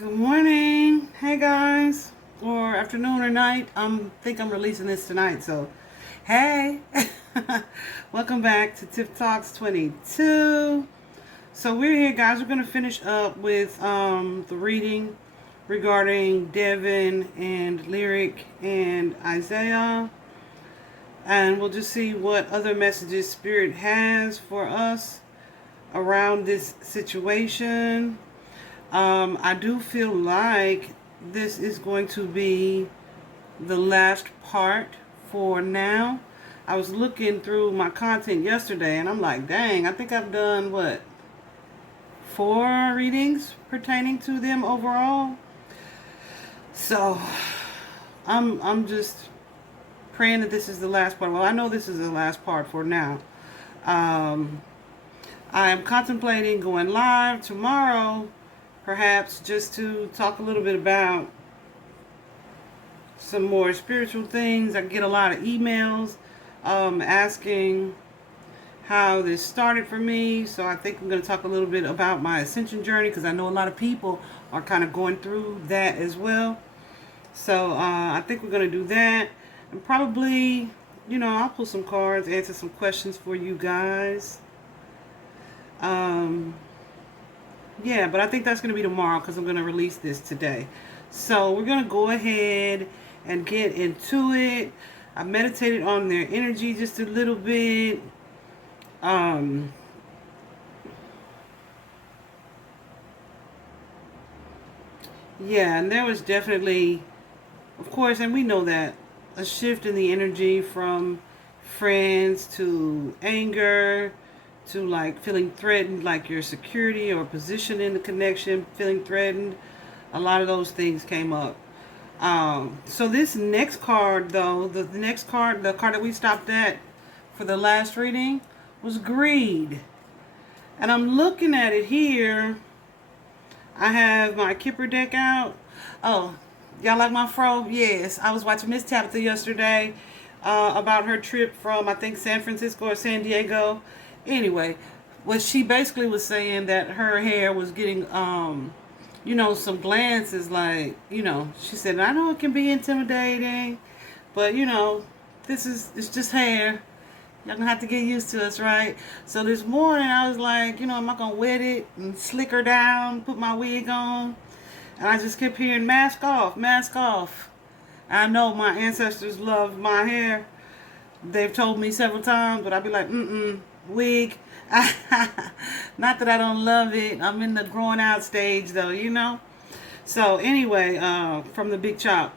Good morning. Hey guys. Or afternoon or night. Think I'm releasing this tonight, so hey. Welcome back to Tip Talks 22. So we're here guys. We're gonna finish up with the reading regarding Devin and Lyric and Issiah. And we'll just see what other messages Spirit has for us around this situation. I do feel like this is going to be the last part for now. I was looking through my content yesterday and I'm like, dang, I think I've done what? 4 readings pertaining to them overall. So I'm just praying that this is the last part. Well, I know this is the last part for now. I am contemplating going live tomorrow, perhaps just to talk a little bit about some more spiritual things. I get a lot of emails asking how this started for me. So I think I'm going to talk a little bit about my ascension journey, because I know a lot of people are kind of going through that as well. So I think we're going to do that. And probably, I'll pull some cards, answer some questions for you guys. Yeah, but I think that's going to be tomorrow because I'm going to release this today. So we're going to go ahead and get into it. I meditated on their energy just a little bit. Yeah, and there was definitely, of course, and we know that, a shift in the energy from friends to anger to like feeling threatened, like your security or position in the connection, feeling threatened. A lot of those things came up. So this next card, though, the next card, the card that we stopped at for the last reading, was greed. And I'm looking at it here. I have my Kipper deck out. Oh, y'all like my fro? Yes. I was watching Miss Tabitha yesterday about her trip from, I think, San Francisco or San Diego. Anyway, what she basically was saying that her hair was getting, some glances like, she said, I know it can be intimidating, but, it's just hair. Y'all gonna have to get used to us, right? So this morning I was like, am I gonna wet it and slick her down, put my wig on? And I just kept hearing mask off, mask off. I know my ancestors love my hair. They've told me several times, but I'd be like, wig. Not that I don't love it. I'm in the growing out stage though. So anyway, from the big chop.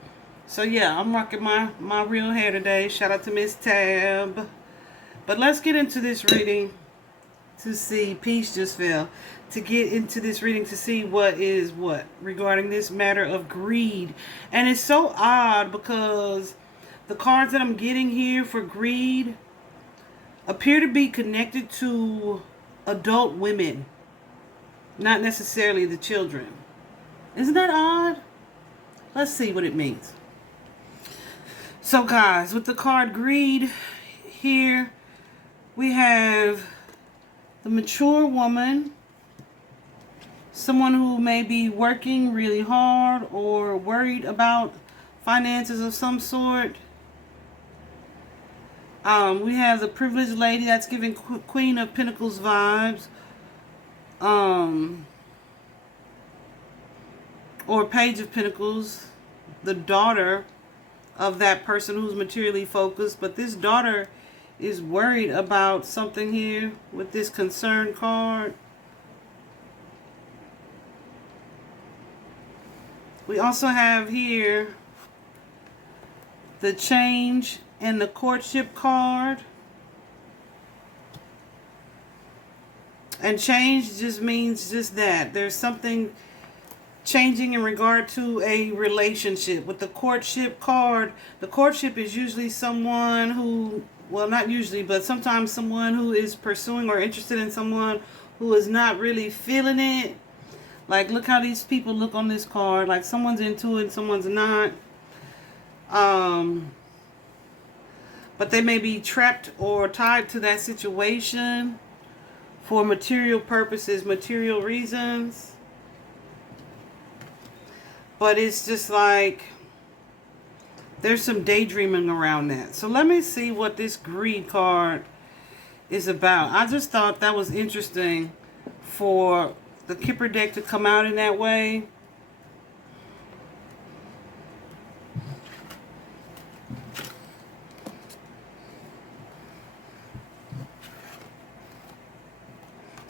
So yeah, I'm rocking my real hair today. Shout out to Miss Tab. But let's get into this reading to see. Peace just fell. To get into this reading to see what is what regarding this matter of greed. And it's so odd because the cards that I'm getting here for greed appear to be connected to adult women, not necessarily the children. Isn't that odd? Let's see what it means. So guys, with the card greed here, we have the mature woman, someone who may be working really hard or worried about finances of some sort. We have the privileged lady that's giving Queen of Pentacles vibes. Or Page of Pentacles, the daughter of that person who's materially focused. But this daughter is worried about something here with this concern card. We also have here the change and the courtship card. And change just means just that. There's something changing in regard to a relationship. With the courtship card, the courtship is usually someone who, well, not usually, but sometimes someone who is pursuing or interested in someone who is not really feeling it. Like, look how these people look on this card. Like, someone's into it, someone's not. But they may be trapped or tied to that situation for material purposes, material reasons. But it's just like there's some daydreaming around that. So let me see what this greed card is about. I just thought that was interesting for the Kipper deck to come out in that way.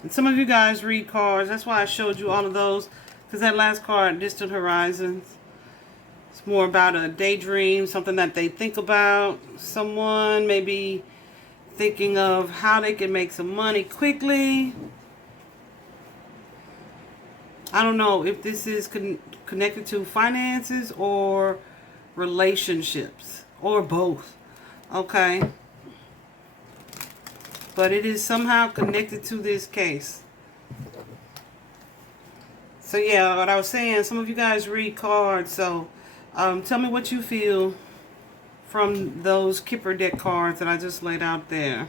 And some of you guys read cards. That's why I showed you all of those. Because that last card, Distant Horizons, it's more about a daydream, something that they think about. Someone maybe thinking of how they can make some money quickly. I don't know if this is connected to finances or relationships or both. Okay. But it is somehow connected to this case. So yeah, what I was saying, some of you guys read cards. So tell me what you feel from those Kipper deck cards that I just laid out there.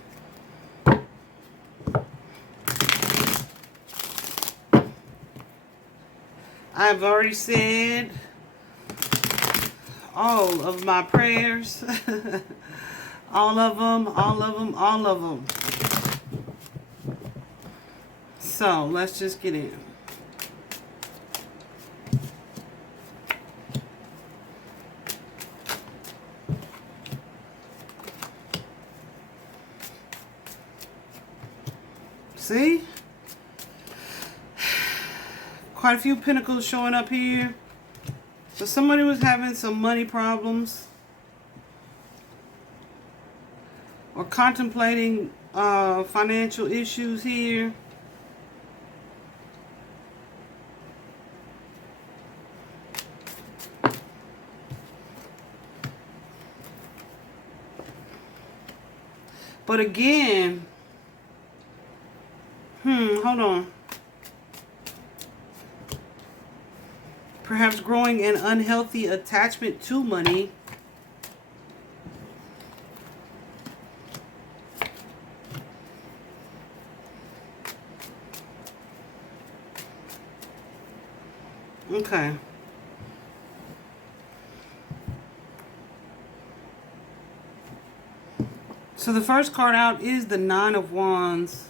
I've already said all of my prayers. All of them, all of them, all of them. So let's just get in. See? Quite a few pentacles showing up here. So somebody was having some money problems. Or contemplating financial issues here. But again, hold on. Perhaps growing an unhealthy attachment to money. Okay. So the first card out is the Nine of Wands.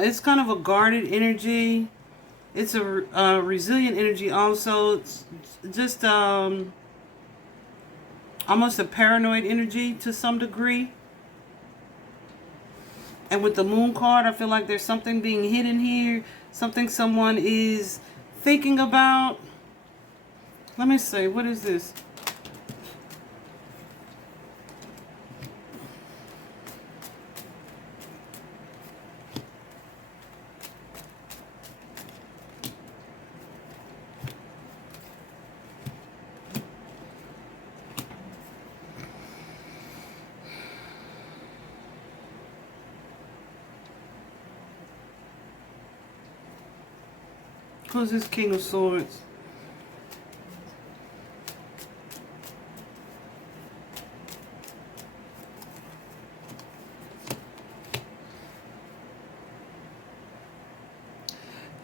It's kind of a guarded energy. It's a resilient energy also. It's just almost a paranoid energy to some degree. And with the Moon card, I feel like there's something being hidden here. Something someone is thinking about. Let me see. What is this? Who's this King of Swords?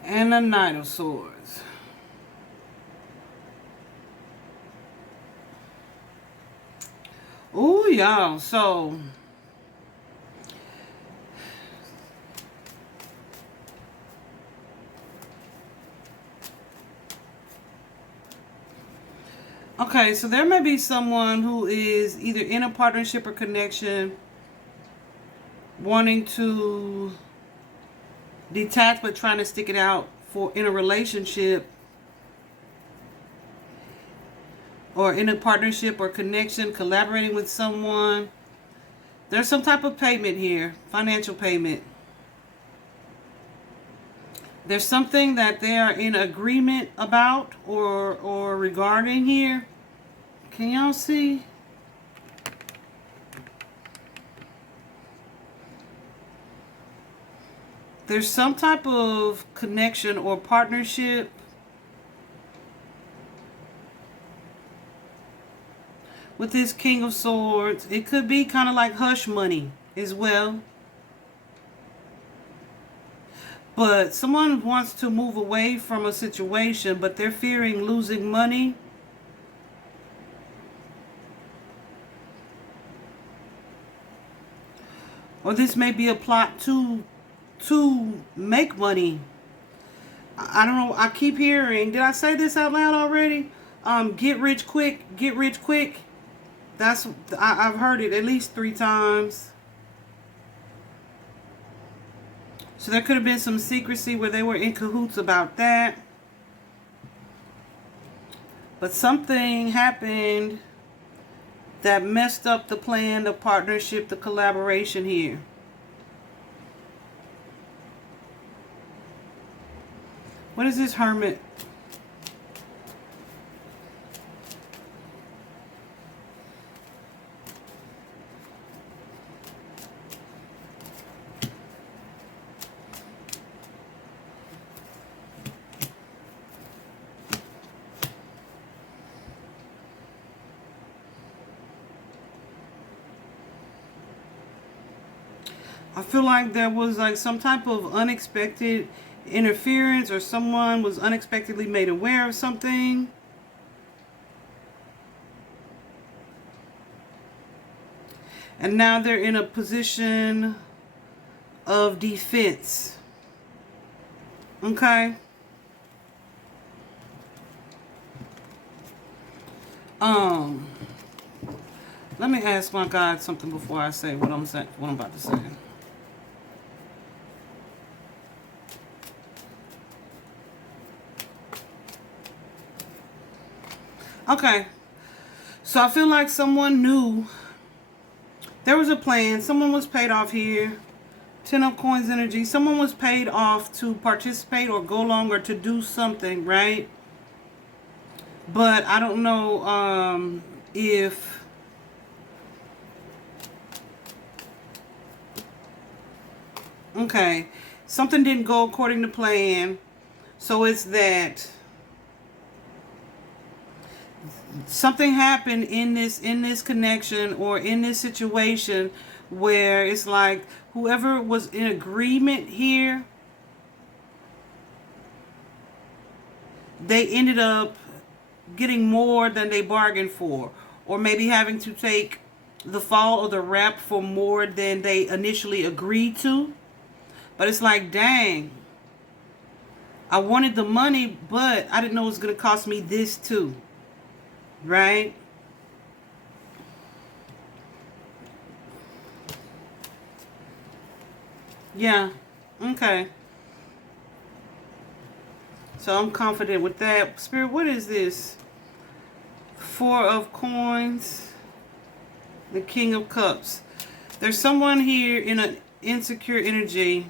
And the Knight of Swords. Oh, y'all. So okay, so there may be someone who is either in a partnership or connection wanting to detach but trying to stick it out for in a relationship or in a partnership or connection, collaborating with someone. There's some type of payment here, financial payment. There's something that they are in agreement about or regarding here. Can y'all see? There's some type of connection or partnership with this King of Swords. It could be kind of like hush money as well. But someone wants to move away from a situation, but they're fearing losing money. Or this may be a plot to make money. I don't know. I keep hearing. Did I say this out loud already? Get rich quick. Get rich quick. I've heard it at least 3 times. So there could have been some secrecy where they were in cahoots about that. But something happened that messed up the plan, the partnership, the collaboration here. What is this Hermit? I feel like there was like some type of unexpected interference, or someone was unexpectedly made aware of something. And now they're in a position of defense. Okay? Let me ask my God something before I say what I'm about to say. Okay, so I feel like someone knew there was a plan. Someone was paid off here. 10 of Coins energy. Someone was paid off to participate or go along or to do something, right? But I don't know if... Okay, something didn't go according to plan. So it's that something happened in this connection or in this situation where it's like whoever was in agreement here, they ended up getting more than they bargained for, or maybe having to take the fall or the rap for more than they initially agreed to. But it's like, dang, I wanted the money, but I didn't know it was going to cost me this too. Right? Yeah. Okay. So I'm confident with that. Spirit, what is this? 4 of Coins. The King of Cups. There's someone here in an insecure energy.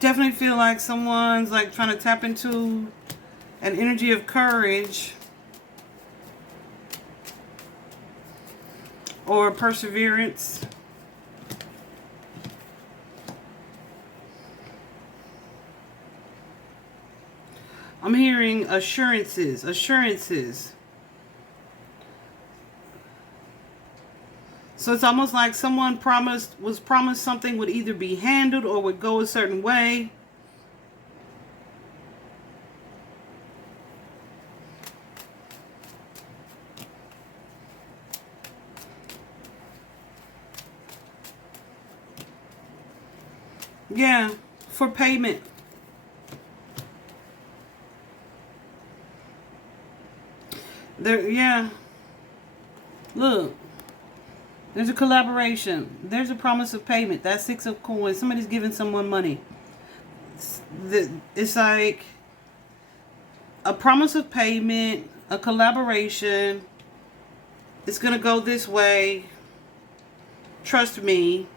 Definitely feel like someone's like trying to tap into an energy of courage or perseverance. I'm hearing assurances. So it's almost like someone was promised something would either be handled or would go a certain way. Yeah, for payment. Yeah. Look. There's a collaboration. There's a promise of payment. That's 6 of Coins. Somebody's giving someone money. It's like a promise of payment, a collaboration. It's going to go this way. Trust me.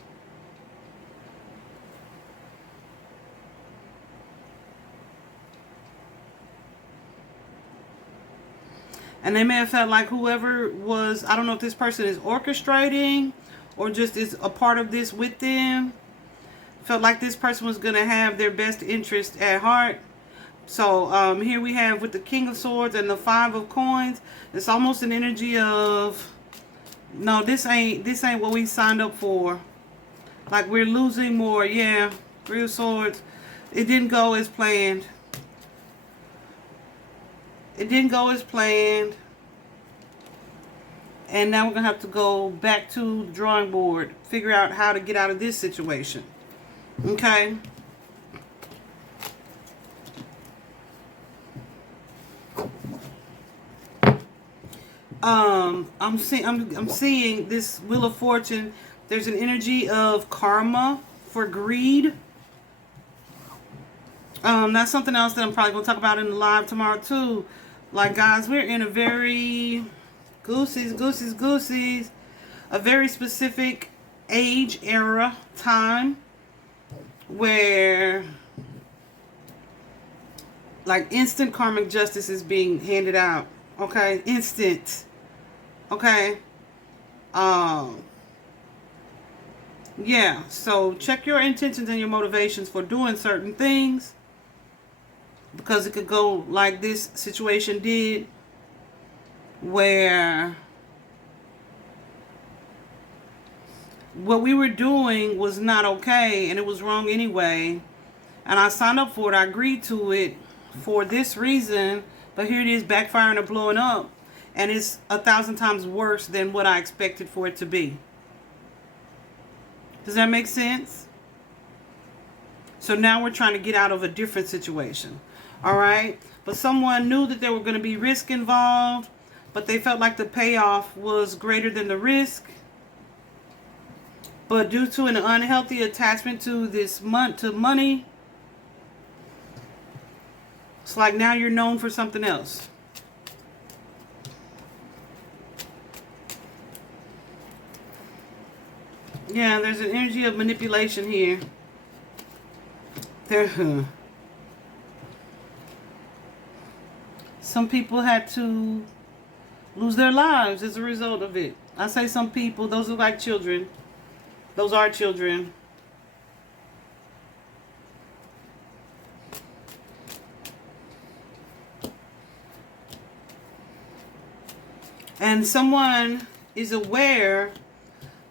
And they may have felt like whoever was, I don't know if this person is orchestrating or just is a part of this with them, felt like this person was going to have their best interest at heart. So here we have with the King of Swords and the 5 of Coins, it's almost an energy of No, this ain't what we signed up for. Like, we're losing more. Yeah, Three of Swords. It didn't go as planned. It didn't go as planned. And now we're going to have to go back to the drawing board. Figure out how to get out of this situation. Okay? I'm seeing this Wheel of Fortune. There's an energy of karma for greed. That's something else that I'm probably going to talk about in the live tomorrow too. Like, guys, we're in a very goosies, a very specific age, era, time where like instant karmic justice is being handed out. Okay, instant. Okay. Yeah, so check your intentions and your motivations for doing certain things, because it could go like this situation did, where what we were doing was not okay and it was wrong anyway, and I signed up for it, I agreed to it for this reason, but here it is backfiring or blowing up, and it's 1,000 times worse than what I expected for it to be. Does that make sense? So now we're trying to get out of a different situation. All right? But someone knew that there were going to be risk involved, but they felt like the payoff was greater than the risk. But due to an unhealthy attachment to this money, it's like now you're known for something else. Yeah, there's an energy of manipulation here. Some people had to lose their lives as a result of it. I say some people, those are like children. Those are children. And someone is aware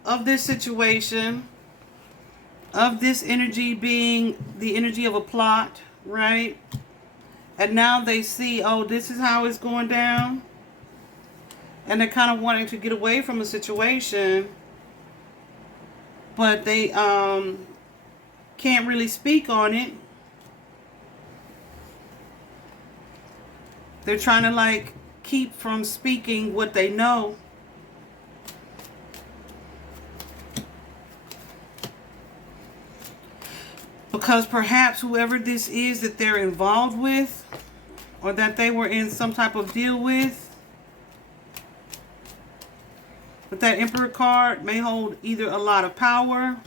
of this situation, of this energy being the energy of a plot, right? And now they see, oh, this is how it's going down. And they're kind of wanting to get away from a situation, but they can't really speak on it. They're trying to like keep from speaking what they know. Because perhaps whoever this is that they're involved with, or that they were in some type of deal with that Emperor card, may hold either a lot of power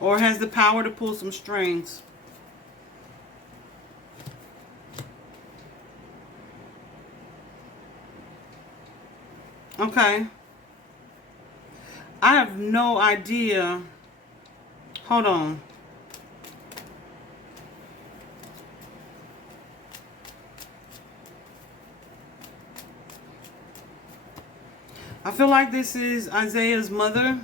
or has the power to pull some strings. Okay. I have no idea. Hold on. I feel like this is Isaiah's mother.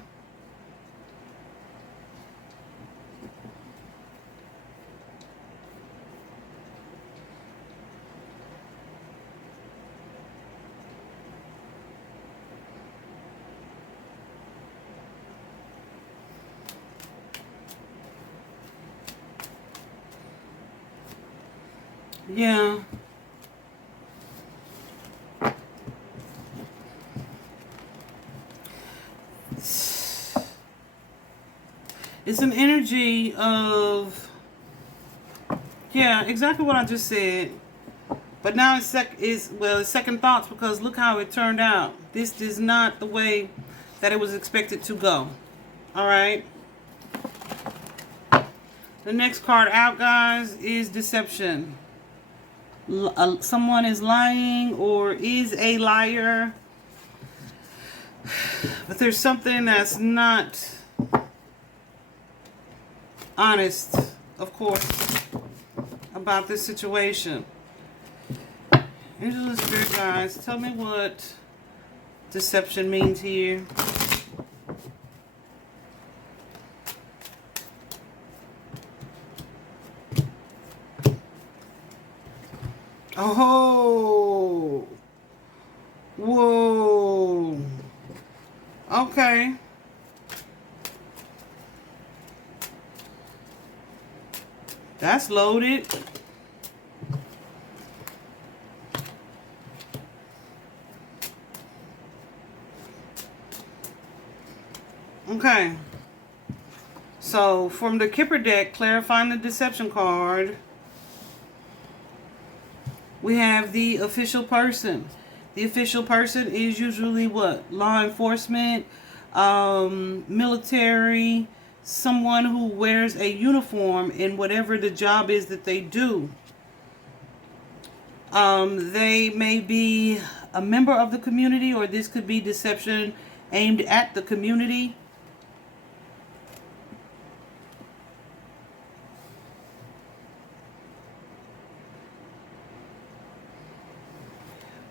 Yeah. It's an energy of, yeah, exactly what I just said. But now it's second thoughts, because look how it turned out. This is not the way that it was expected to go. All right. The next card out, guys, is deception. Someone is lying or is a liar. But there's something that's not honest, of course, about this situation. Angels and spirit guides, tell me what deception means here. Oh, whoa. Okay. That's loaded. Okay. So from the Kipper deck, clarifying the deception card, we have the official person. The official person is usually what? Law enforcement, military, someone who wears a uniform in whatever the job is that they do. They may be a member of the community, or this could be deception aimed at the community.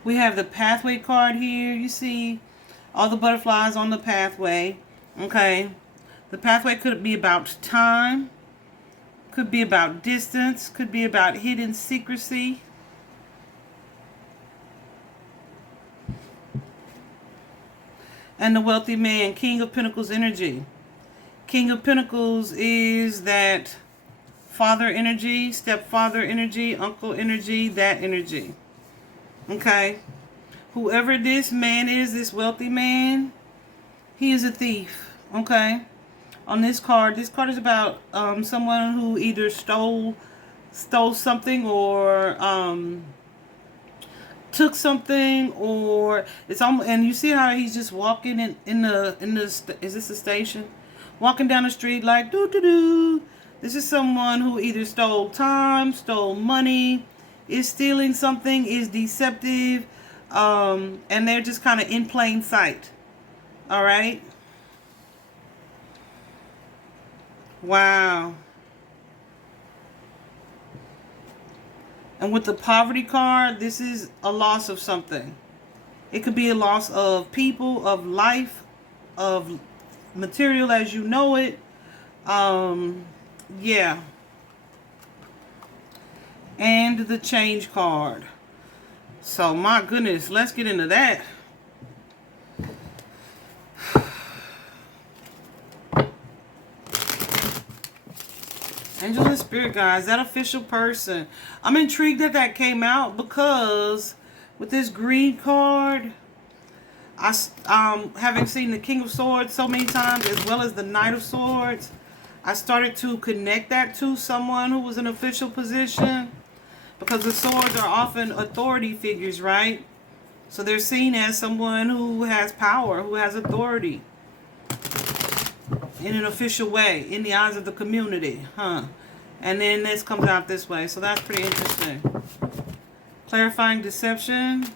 We have the pathway card here. You see all the butterflies on the pathway. Okay. The pathway could be about time. Could be about distance. Could be about hidden secrecy. And the wealthy man, King of Pentacles energy. King of Pentacles is that father energy, stepfather energy, uncle energy, that energy. Okay. Whoever this man is, this wealthy man, he is a thief. Okay. On this card is about someone who either stole something, or took something, or it's almost, and you see how he's just walking in the is this a station? Walking down the street like doo doo doo. This is someone who either stole time, stole money, is stealing something, is deceptive, and they're just kind of in plain sight. All right. Wow. And with the poverty card, this is a loss of something. It could be a loss of people, of life, of material as you know it. Yeah. And the change card. So, my goodness, let's get into that. Angel and spirit guys, that official person. I'm intrigued that came out, because with this greed card, having seen the King of Swords so many times, as well as the Knight of Swords, I started to connect that to someone who was in official position, because the swords are often authority figures, right? So they're seen as someone who has power, who has authority in an official way in the eyes of the community, huh? And then this comes out this way, so that's pretty interesting. Clarifying deception.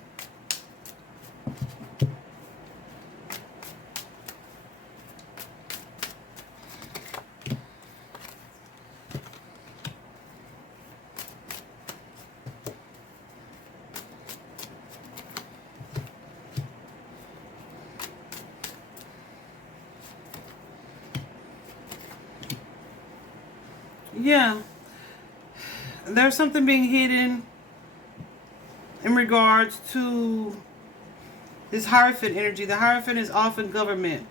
Yeah, there's something being hidden in regards to this Hierophant energy. The Hierophant is often government.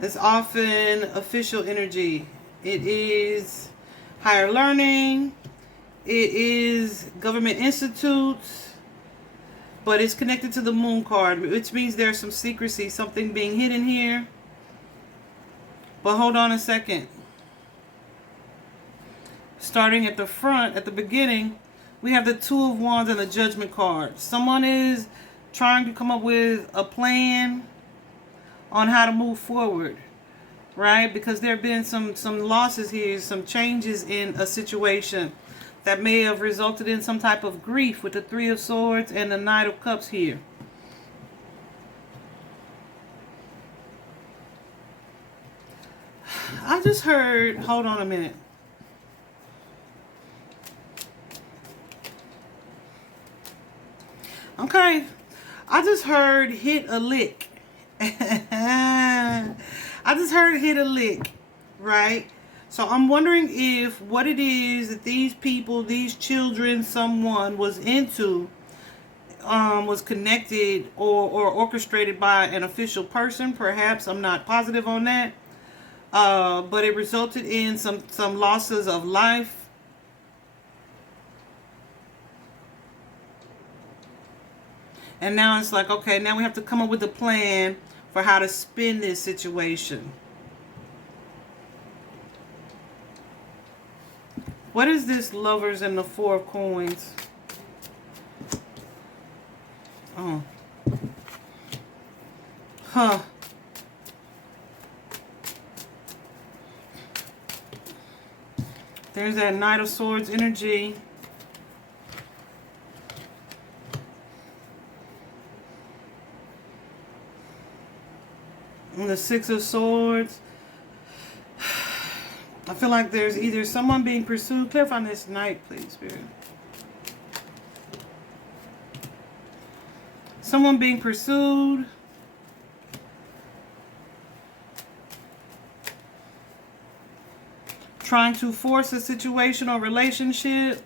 It's often official energy. It is higher learning. It is government institutes. But it's connected to the Moon card, which means there's some secrecy, something being hidden here. But hold on a second. Starting at the front, at the beginning, we have the Two of Wands and the Judgment card. Someone is trying to come up with a plan on how to move forward, right? Because there have been some losses here, some changes in a situation that may have resulted in some type of grief with the Three of Swords and the Knight of Cups here. I just heard, hold on a minute. I just heard hit a lick. I just heard hit a lick, right? So I'm wondering if what it is that these people, these children, someone was into, was connected or orchestrated by an official person. Perhaps, I'm not positive on that. But it resulted in some losses of life. And now it's like, okay, now we have to come up with a plan for how to spin this situation. What is this lovers and the four of coins? Oh. Huh. There's that Knight of Swords energy. And the Six of Swords. I feel like there's either someone being pursued. Clarify on this Knight, please, Spirit. Someone being pursued. Trying to force a situation or relationship.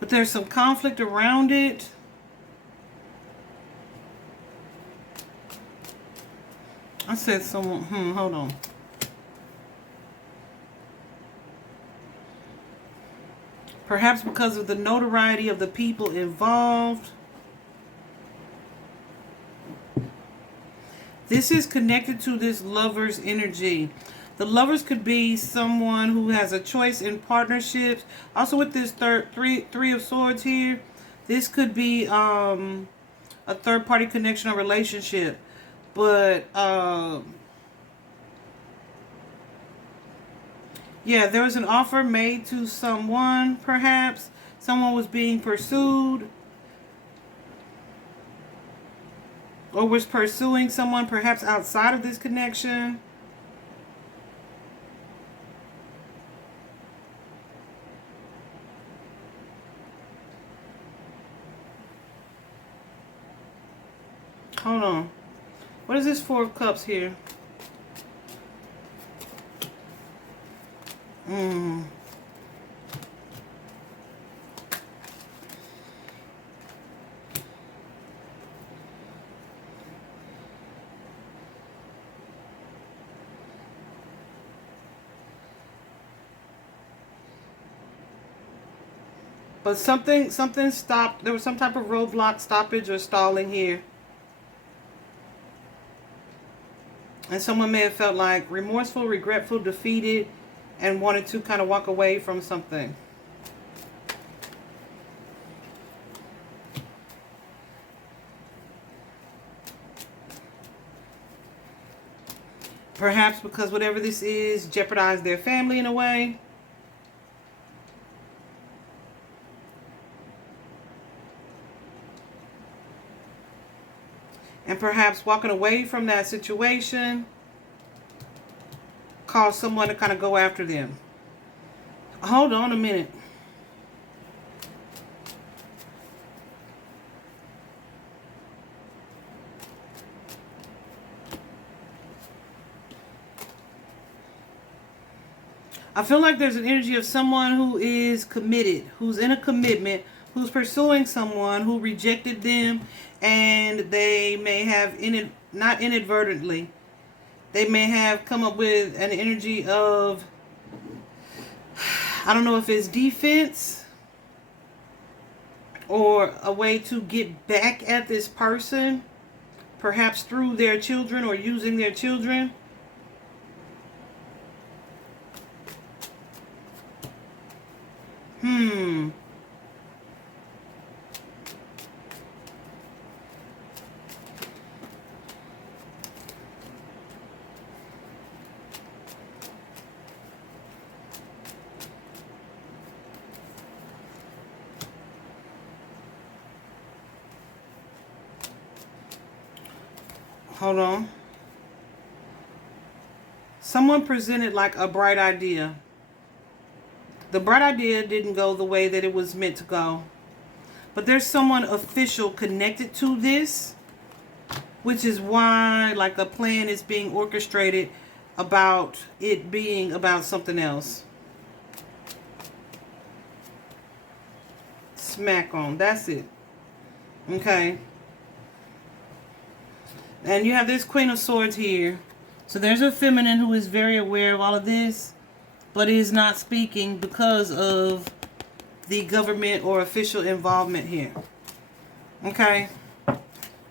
But there's some conflict around it. I said someone, hold on. Perhaps because of the notoriety of the people involved. This is connected to this lover's energy. The lovers could be someone who has a choice in partnerships. Also with this three of swords here, this could be a third party connection or relationship. But yeah, there was an offer made to someone, perhaps. Someone was being pursued. Or was pursuing someone perhaps outside of this connection. Hold on. What is this Four of Cups here? But something stopped. There was some type of roadblock, stoppage, or stalling here. And someone may have felt like remorseful, regretful, defeated, and wanted to kind of walk away from something. Perhaps because whatever this is jeopardized their family in a way. And perhaps walking away from that situation caused someone to kind of go after them. Hold on a minute. I feel like there's an energy of someone who is committed, who's in a commitment, who's pursuing someone who rejected them, and they may have, not inadvertently, they may have come up with an energy of, I don't know if it's defense or a way to get back at this person, perhaps through their children or using their children. Hold on. Someone presented like a bright idea. The bright idea didn't go the way that it was meant to go. But there's someone official connected to this, which is why like a plan is being orchestrated about it being about something else. Smack on. That's it. Okay. And you have this Queen of Swords here. So there's a feminine who is very aware of all of this, but is not speaking because of the government or official involvement here. Okay.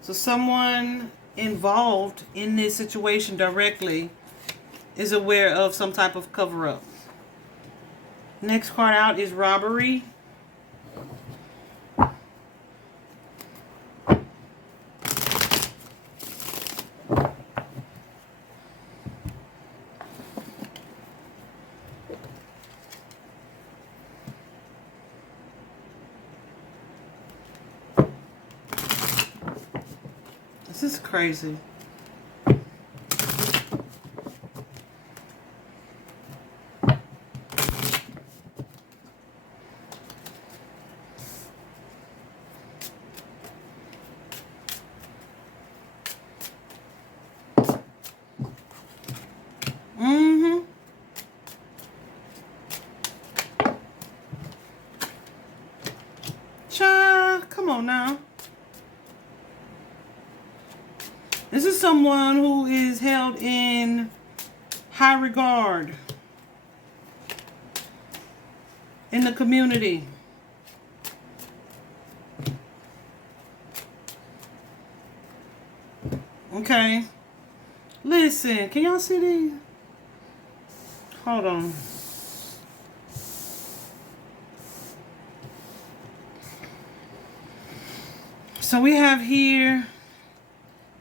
So someone involved in this situation directly is aware of some type of cover-up. Next card out is robbery. This is crazy. Child, come on now. This is someone who is held in high regard in the community. Okay. Listen, can y'all see these? Hold on. So we have here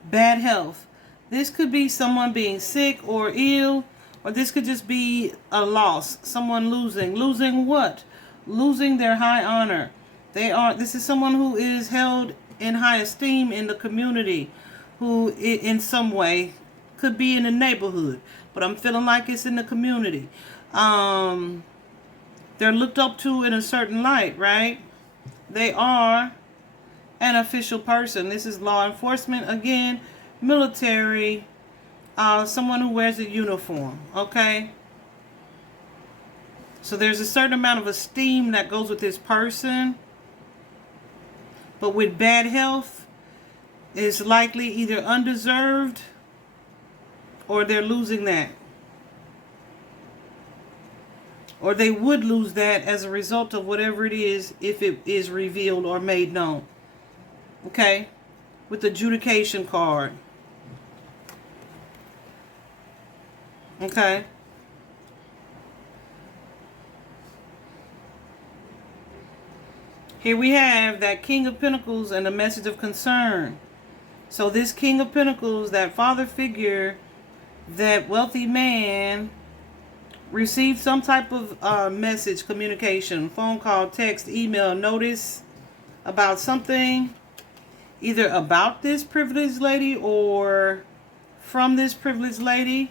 bad health. This could be someone being sick or ill, or this could just be a loss. Someone losing. Losing what? Losing their high honor. This is someone who is held in high esteem in the community, who in some way could be in the neighborhood, but I'm feeling like it's in the community. They're looked up to in a certain light, right? They are an official person. This is law enforcement again, military, someone who wears a uniform, okay? So there's a certain amount of esteem that goes with this person, but with bad health, it's likely either undeserved or they're losing that. Or they would lose that as a result of whatever it is if it is revealed or made known. Okay? With the adjudication card. Okay? Here we have that King of Pentacles and a message of concern. So this King of Pentacles, that father figure, that wealthy man, received some type of message, communication, phone call, text, email, notice about something, either about this privileged lady or from this privileged lady.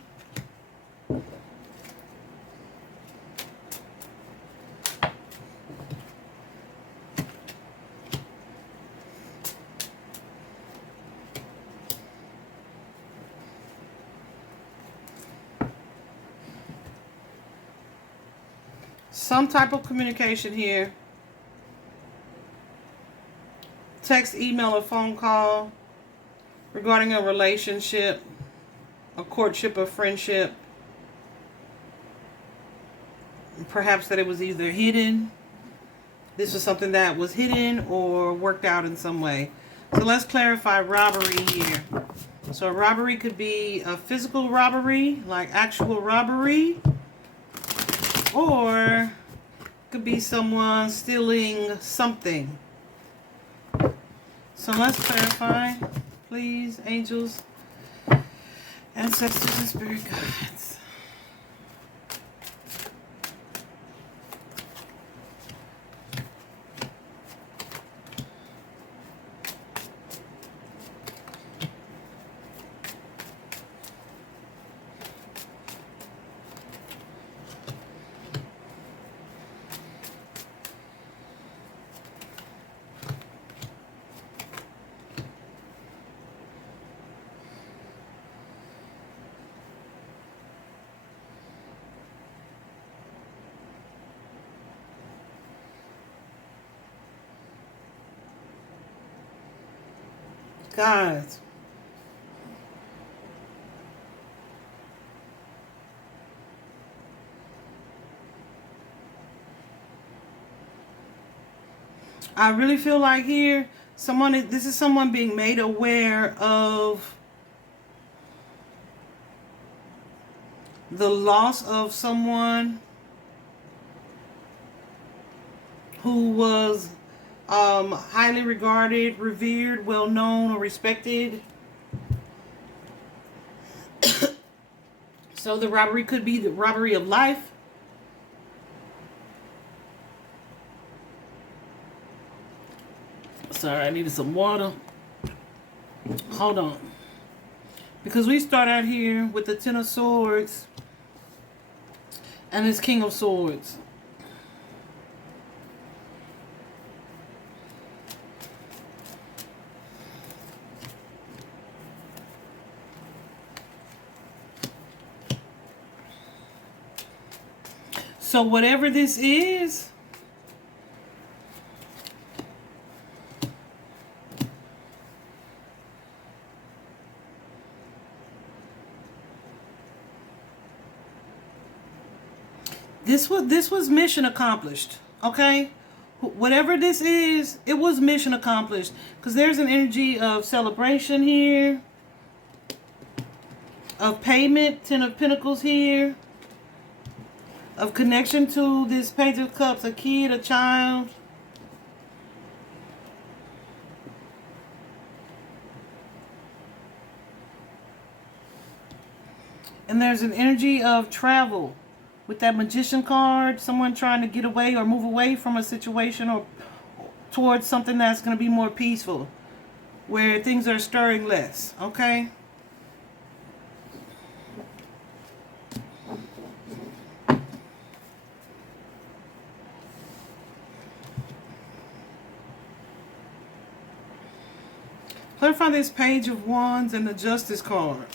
Some type of communication here. Text, email, or phone call regarding a relationship, a courtship, a friendship. Perhaps that it was either hidden. This was something that was hidden or worked out in some way. So let's clarify robbery here. So a robbery could be a physical robbery, like actual robbery, or could be someone stealing something. So let's clarify, please, angels, ancestors, and spirit guides. Guys. I really feel like here, this is someone being made aware of the loss of someone who was highly regarded, revered, well known, or respected. So the robbery could be the robbery of life. Sorry, I needed some water. Hold on. Because we start out here with the Ten of Swords and this King of Swords. So whatever this is, this was mission accomplished, okay? Whatever this is, it was mission accomplished. Because there's an energy of celebration here, of payment, Ten of Pentacles here, of connection to this Page of Cups, a kid, a child. And there's an energy of travel with that Magician card, someone trying to get away or move away from a situation or towards something that's going to be more peaceful, where things are stirring less, okay? Clarify this Page of Wands and the Justice card.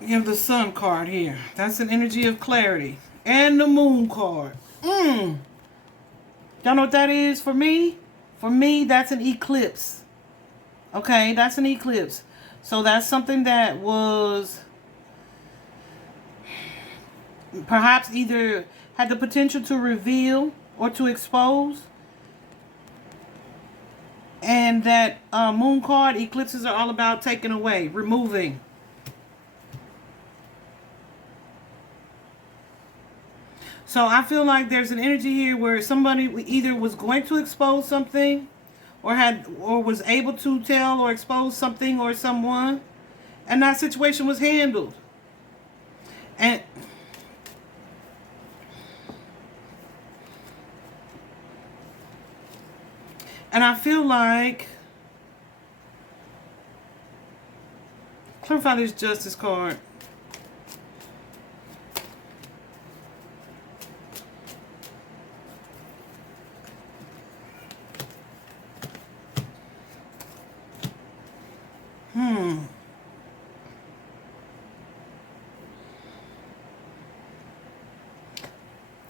You have the Sun card here. That's an energy of clarity. And the Moon card. Y'all know what that is for me? For me, that's an eclipse. Okay, that's an eclipse. So that's something that was perhaps either had the potential to reveal or to expose. And that Moon card, eclipses are all about taking away, removing. So I feel like there's an energy here where somebody either was going to expose something or was able to tell or expose something or someone, and that situation was handled. And I feel like, clarify this Justice card.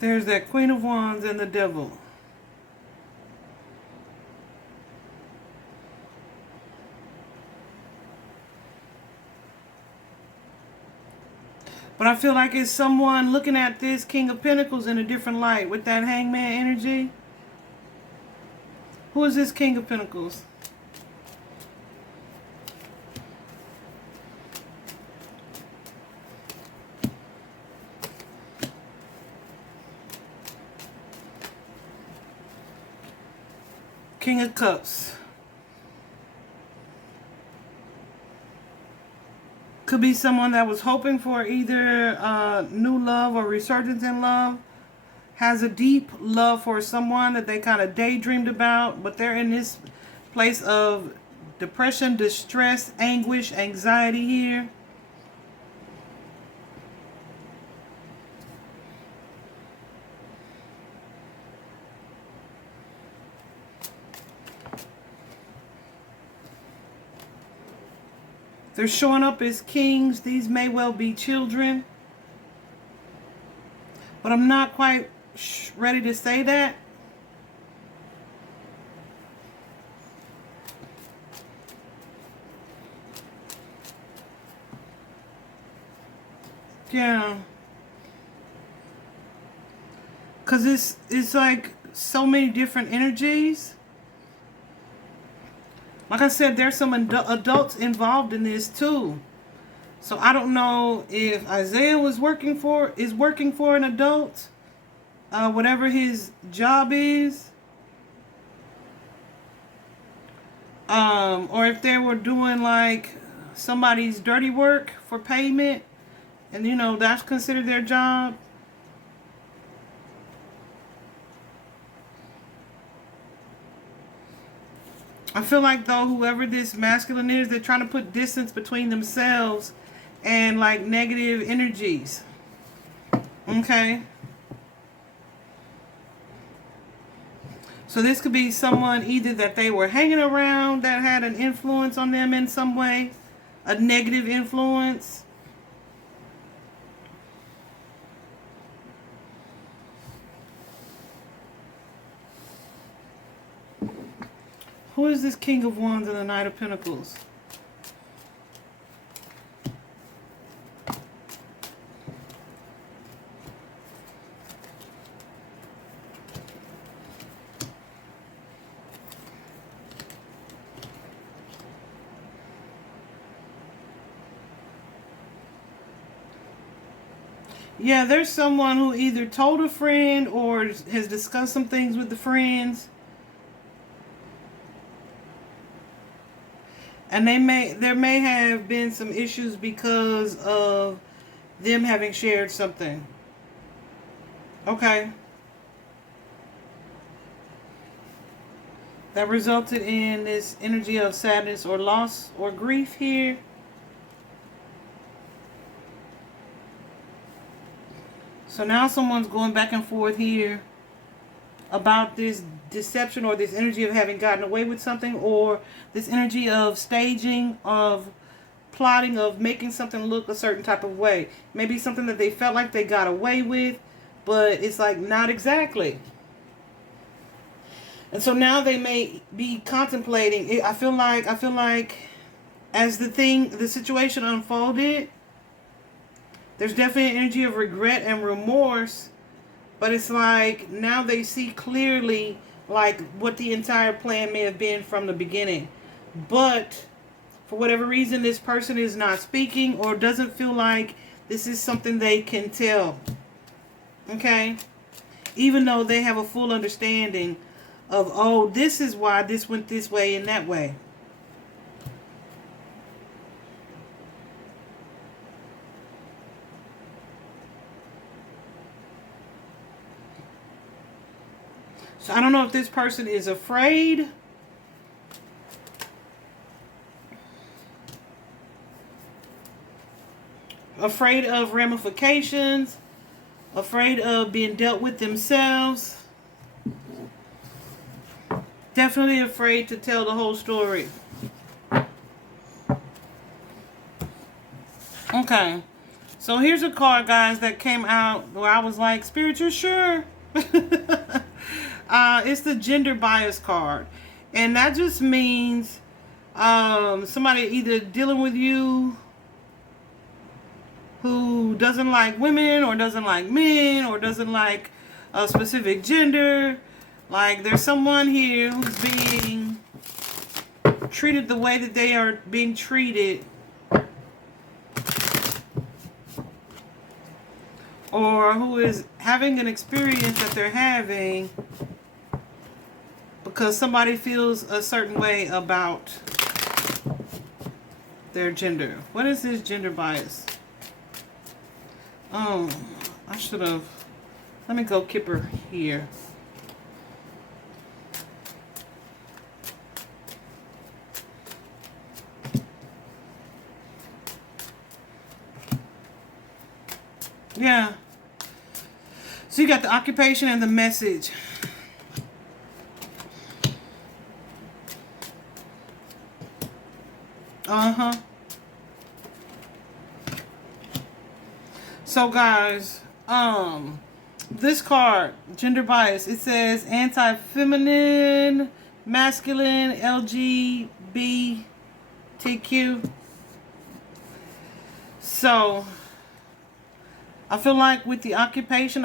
There's that Queen of Wands and the Devil. But I feel like it's someone looking at this King of Pentacles in a different light with that Hangman energy. Who is this King of Pentacles? King of Cups. Could be someone that was hoping for either new love or resurgence in love. Has a deep love for someone that they kind of daydreamed about, but they're in this place of depression, distress, anguish, anxiety here. They're showing up as kings. These may well be children. But I'm not quite ready to say that. Yeah. Because it's like so many different energies. Like I said, there's some adults involved in this too. So I don't know if Isaiah is working for an adult, whatever his job is, or if they were doing like somebody's dirty work for payment, and you know that's considered their job. I feel like though whoever this masculine is, they're trying to put distance between themselves and like negative energies. Okay. So this could be someone either that they were hanging around that had an influence on them in some way, a negative influence. Who is this King of Wands and the Knight of Pentacles? Yeah, there's someone who either told a friend or has discussed some things with the friends. And there may have been some issues because of them having shared something. Okay. That resulted in this energy of sadness or loss or grief here. So now someone's going back and forth here about this deception or this energy of having gotten away with something, or this energy of staging, of plotting, of making something look a certain type of way. Maybe something that they felt like they got away with, but it's like not exactly. And so now they may be contemplating it. I feel like as the situation unfolded, there's definitely an energy of regret and remorse. But it's like now they see clearly like what the entire plan may have been from the beginning. But for whatever reason, this person is not speaking or doesn't feel like this is something they can tell. Okay? Even though they have a full understanding of, oh, this is why this went this way and that way. So I don't know if this person is afraid. Afraid of ramifications. Afraid of being dealt with themselves. Definitely afraid to tell the whole story. Okay. So here's a card, guys, that came out where I was like, Spirit, you're sure? It's the gender bias card. And that just means somebody either dealing with you who doesn't like women or doesn't like men or doesn't like a specific gender. Like there's someone here who's being treated the way that they are being treated. Or who is having an experience that they're having because somebody feels a certain way about their gender. What is this gender bias? Oh, I should have. Let me go Kipper here. Yeah. So you got the occupation and the message. Uh-huh. So guys, this card, gender bias, it says anti-feminine, masculine, LGBTQ. So I feel like with the occupation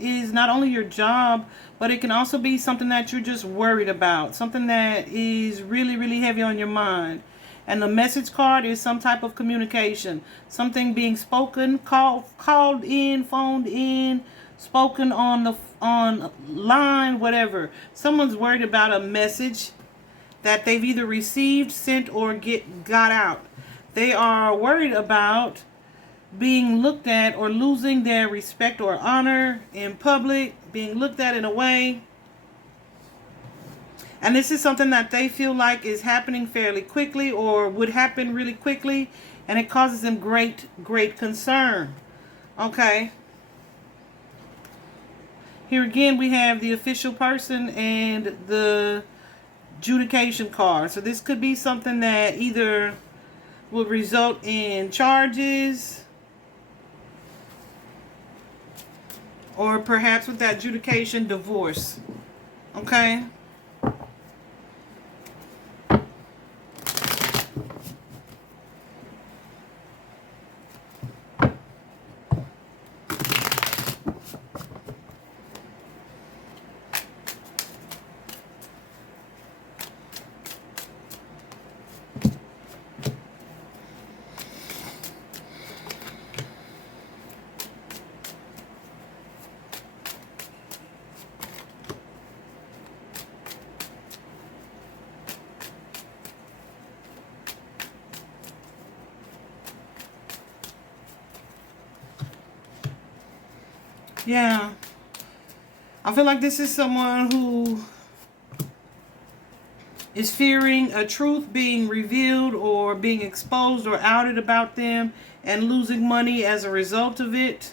is not only your job, but it can also be something that you're just worried about, something that is really, really heavy on your mind. And the message card is some type of communication, something being spoken, called in, phoned in, spoken on the line, whatever. Someone's worried about a message that they've either received, sent, or got out. They are worried about being looked at or losing their respect or honor in public, being looked at in a way. And this is something that they feel like is happening fairly quickly or would happen really quickly, and it causes them great, great concern. Okay. Here again we have the official person and the adjudication card. So this could be something that either would result in charges, or perhaps with that adjudication, divorce. Okay? Yeah. I feel like this is someone who is fearing a truth being revealed or being exposed or outed about them and losing money as a result of it.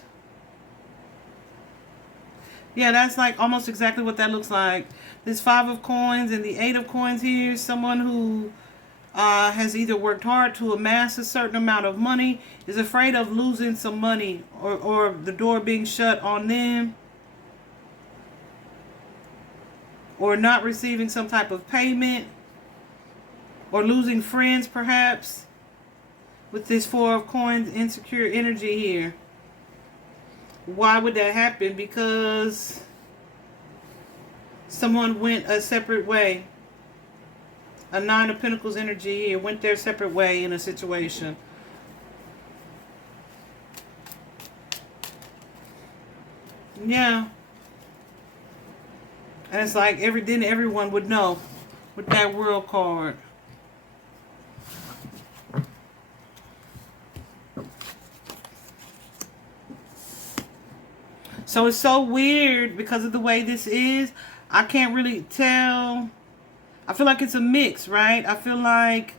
Yeah, that's like almost exactly what that looks like. This 5 of coins and the 8 of coins here. Someone who has either worked hard to amass a certain amount of money, is afraid of losing some money or the door being shut on them, or not receiving some type of payment, or losing friends perhaps. With this 4 of coins, insecure energy here. Why would that happen? Because someone went a separate way. A 9 of Pentacles energy here, went their separate way in a situation. Yeah. And it's like then everyone would know with that World card. So it's so weird because of the way this is. I can't really tell. I feel like it's a mix, right? I feel like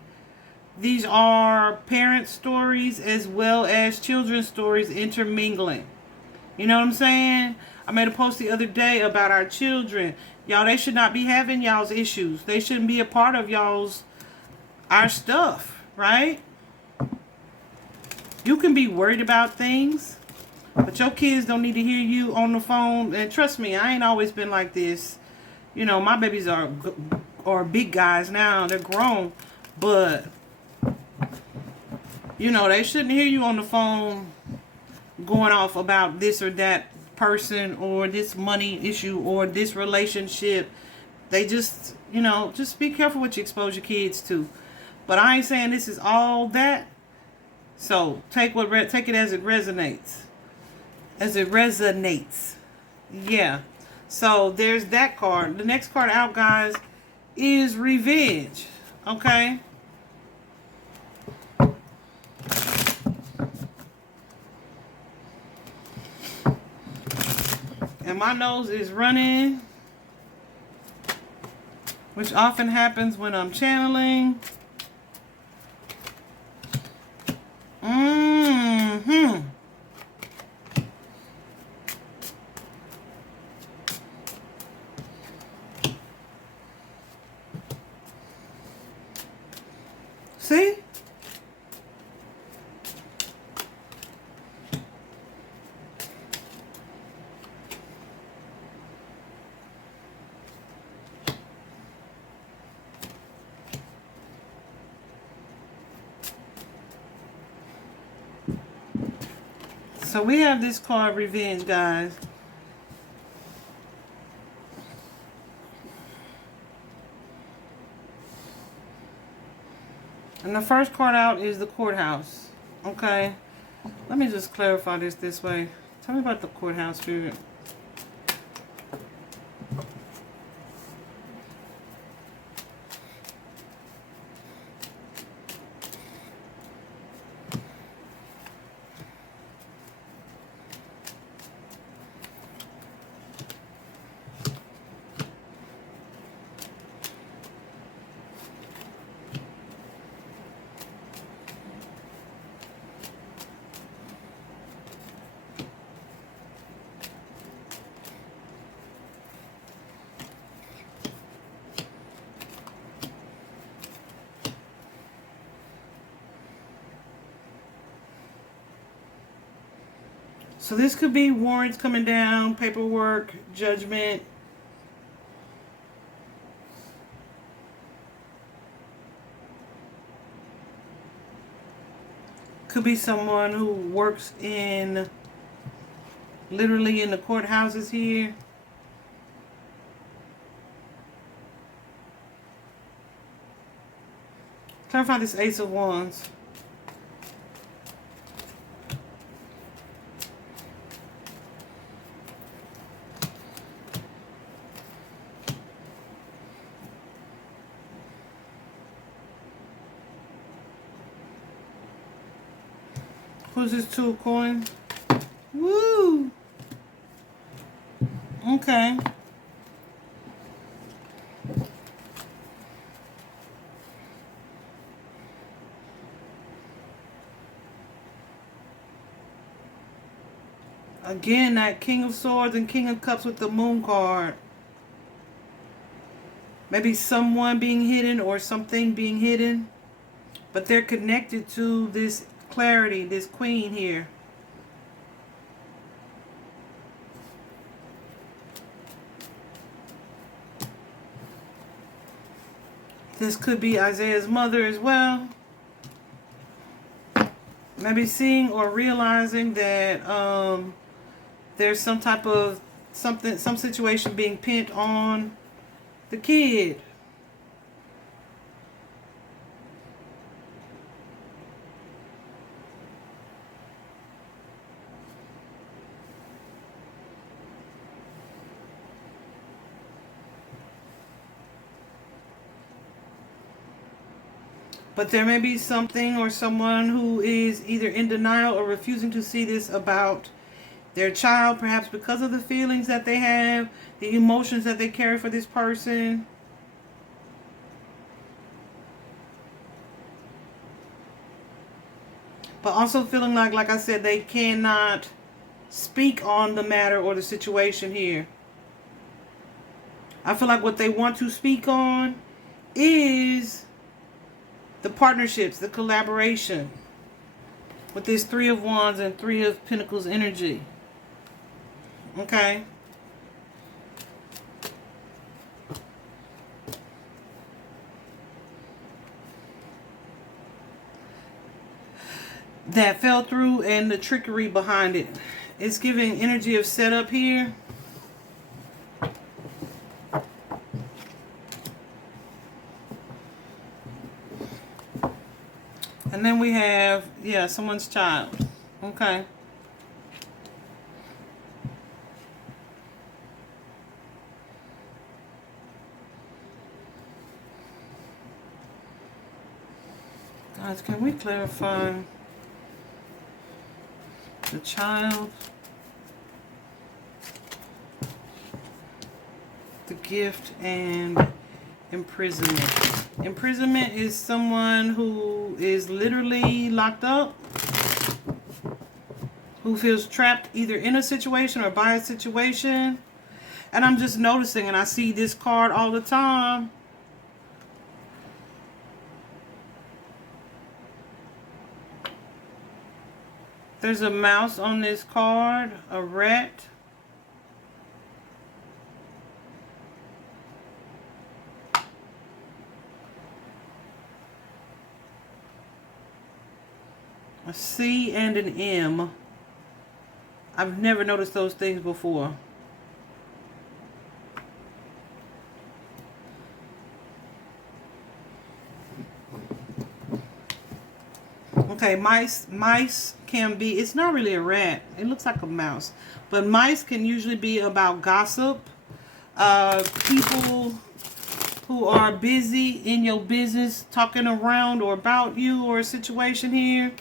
these are parent stories as well as children's stories intermingling. You know what I'm saying? I made a post the other day about our children. Y'all, they should not be having y'all's issues. They shouldn't be a part of our stuff, right? You can be worried about things, but your kids don't need to hear you on the phone. And trust me, I ain't always been like this. You know, my babies are big guys now. They're grown. But, you know, they shouldn't hear you on the phone going off about this or that person or this money issue or this relationship. They just, you know, just be careful what you expose your kids to. But I ain't saying this is all that. So take it as it resonates. As it resonates. Yeah. So there's that card. The next card out, guys, is revenge. Okay? And my nose is running, which often happens when I'm channeling. See? So we have this card, Revenge, guys. And the first card out is the courthouse. Okay. Let me just clarify this way. Tell me about the courthouse, Spirit. So this could be warrants coming down, paperwork, judgment. Could be someone who works literally in the courthouses here. Clarify this Ace of Wands. Who's this Two of Coins? Woo! Okay. Again, that King of Swords and King of Cups with the Moon card. Maybe someone being hidden or something being hidden. But they're connected to this clarity, this Queen here. This could be Isaiah's mother as well. Maybe seeing or realizing that there's some type of some situation being pinned on the kid. But there may be something or someone who is either in denial or refusing to see this about their child, perhaps because of the feelings that they have, the emotions that they carry for this person. But also feeling like I said, they cannot speak on the matter or the situation here. I feel like what they want to speak on is the partnerships, the collaboration with this Three of Wands and Three of Pentacles energy. Okay. That fell through and the trickery behind it. It's giving energy of setup here. And then we have, yeah, someone's child. Okay. Guys, can we clarify the child, the gift, and imprisonment? Imprisonment is someone who is literally locked up, who feels trapped either in a situation or by a situation. And I'm just noticing, and I see this card all the time. There's a mouse on this card, a rat. A C and an M. I've never noticed those things before. Okay, mice can be, it's not really a rat. It looks like a mouse. But mice can usually be about gossip. People who are busy in your business talking around or about you or a situation here.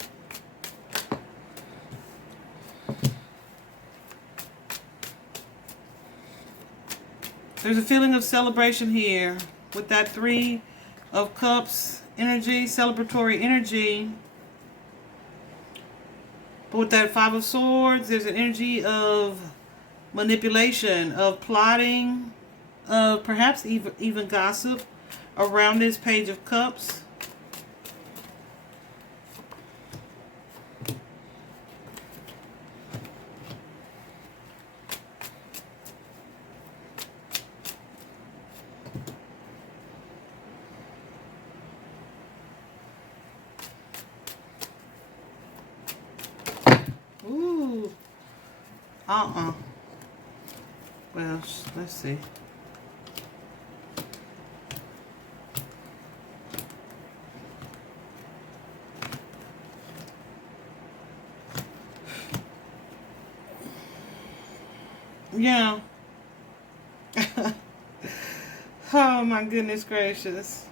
There's a feeling of celebration here with that 3 of Cups energy, celebratory energy. But with that 5 of Swords, there's an energy of manipulation, of plotting, of perhaps even gossip around this Page of Cups. Ooh. Well, let's see. Yeah. Oh my goodness gracious.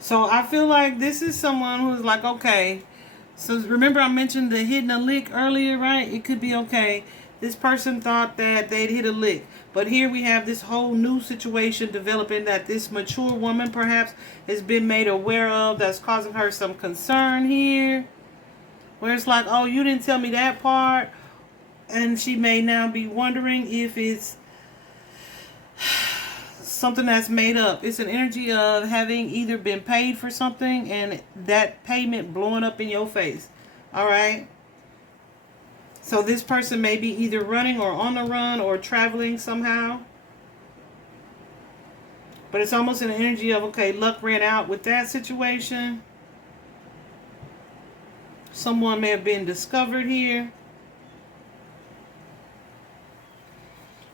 So I feel like this is someone who's like, okay, so remember I mentioned the hitting a lick earlier, right? It could be okay. This person thought that they'd hit a lick. But here we have this whole new situation developing that this mature woman perhaps has been made aware of that's causing her some concern here. Where it's like, oh, you didn't tell me that part. And she may now be wondering if it's something that's made up. It's an energy of having either been paid for something and that payment blowing up in your face. All right. So this person may be either running or on the run or traveling somehow. But it's almost an energy of, okay, luck ran out with that situation. Someone may have been discovered here.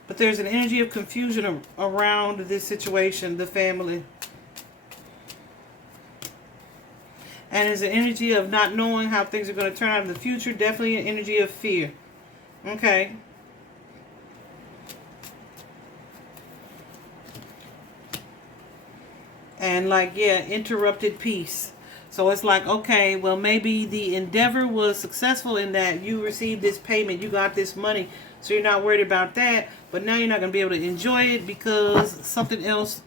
But there's an energy of confusion around this situation, the family. And there's an energy of not knowing how things are going to turn out in the future. Definitely an energy of fear. Okay. And like, yeah, interrupted peace. So it's like, okay, well, maybe the endeavor was successful in that you received this payment. You got this money. So you're not worried about that. But now you're not going to be able to enjoy it because something else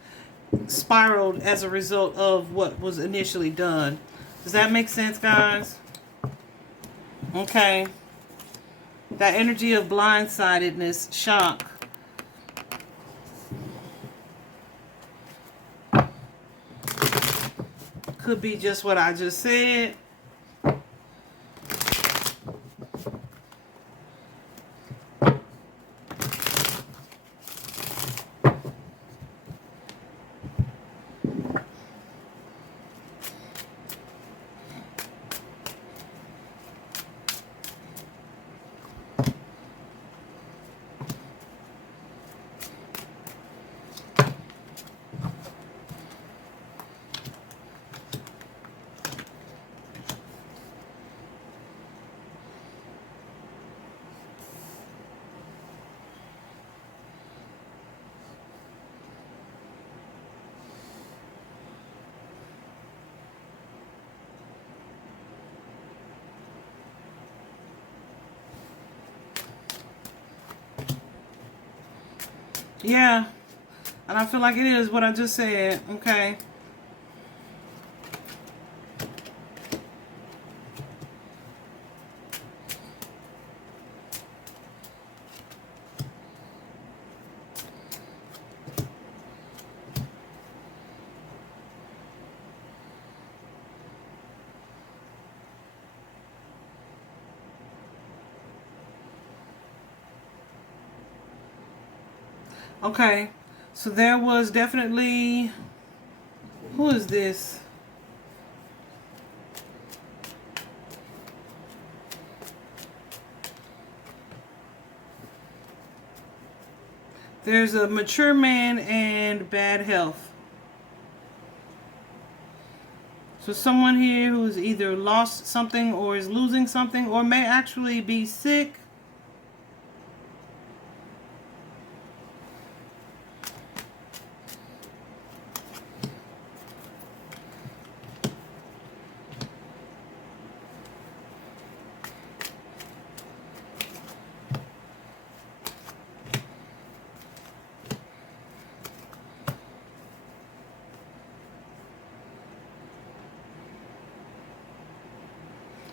spiraled as a result of what was initially done. Does that make sense, guys? Okay. That energy of blindsidedness, shock. Could be just what I just said. Yeah. And I feel like it is what I just said. Okay. Okay. So there was definitely... Who is this? There's a mature man and bad health. So someone here who's either lost something or is losing something or may actually be sick.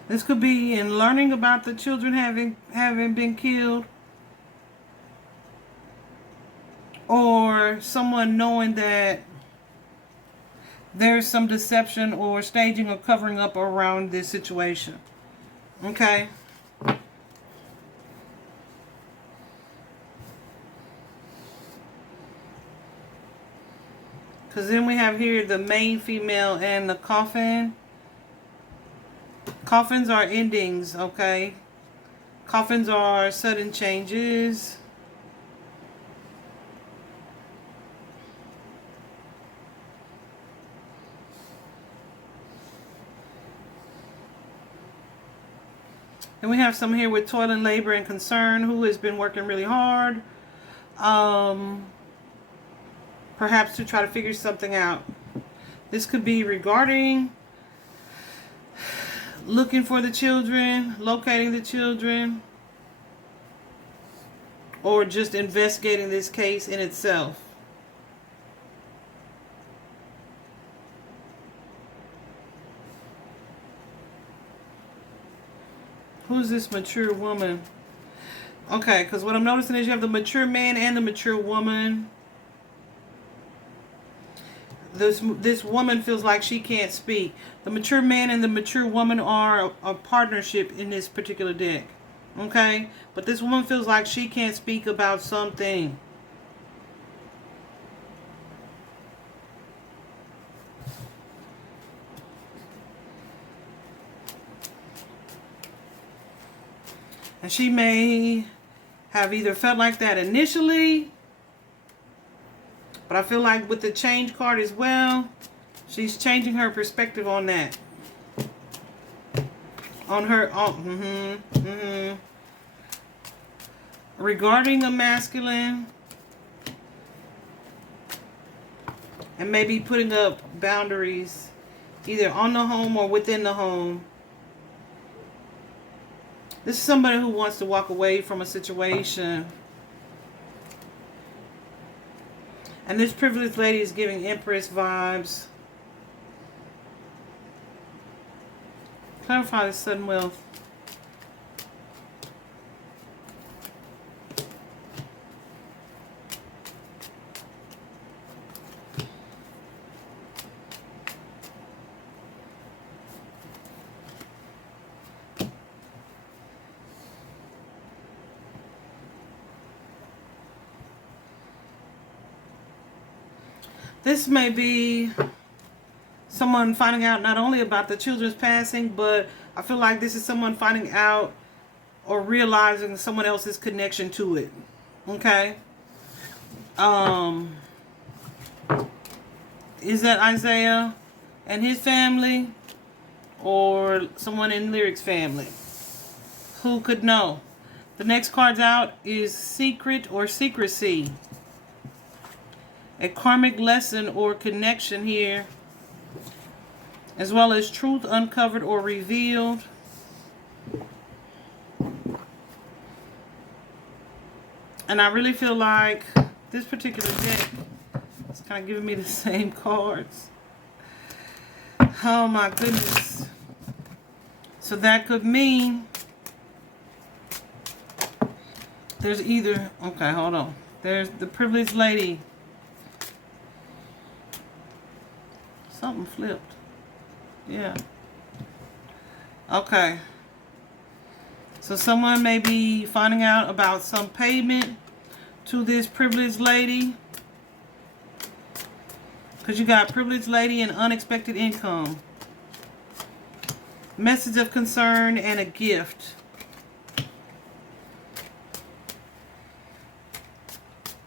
This could be in learning about the children having been killed, or someone knowing that there's some deception or staging or covering up around this situation. Okay? Because then we have here the main female and the coffin. Coffins are endings, okay? Coffins are sudden changes. And we have some here with toil and labor and concern, who has been working really hard. Perhaps to try to figure something out. This could be regarding looking for the children, locating the children, or just investigating this case in itself. Who's this mature woman? Okay, because what I'm noticing is you have the mature man and the mature woman. This woman feels like she can't speak. The mature man and the mature woman are a partnership in this particular deck. Okay? But this woman feels like she can't speak about something. And she may have either felt like that initially, but I feel like with the change card as well, she's changing her perspective on that. On her, regarding a masculine, and maybe putting up boundaries, either on the home or within the home. This is somebody who wants to walk away from a situation. And this privileged lady is giving Empress vibes. Clarify the sudden wealth. This may be someone finding out not only about the children's passing, but I feel like this is someone finding out or realizing someone else's connection to it. Okay? Is that Issiah and his family, or someone in Lyric's family? Who could know? The next card's out is secret or secrecy. A karmic lesson or connection here, as well as truth uncovered or revealed. And I really feel like this particular deck is kind of giving me the same cards. Oh my goodness. So that could mean there's either, okay, hold on. There's the privileged lady. Something flipped. Yeah. Okay. So someone may be finding out about some payment to this privileged lady. Because you got privileged lady and unexpected income. Message of concern and a gift.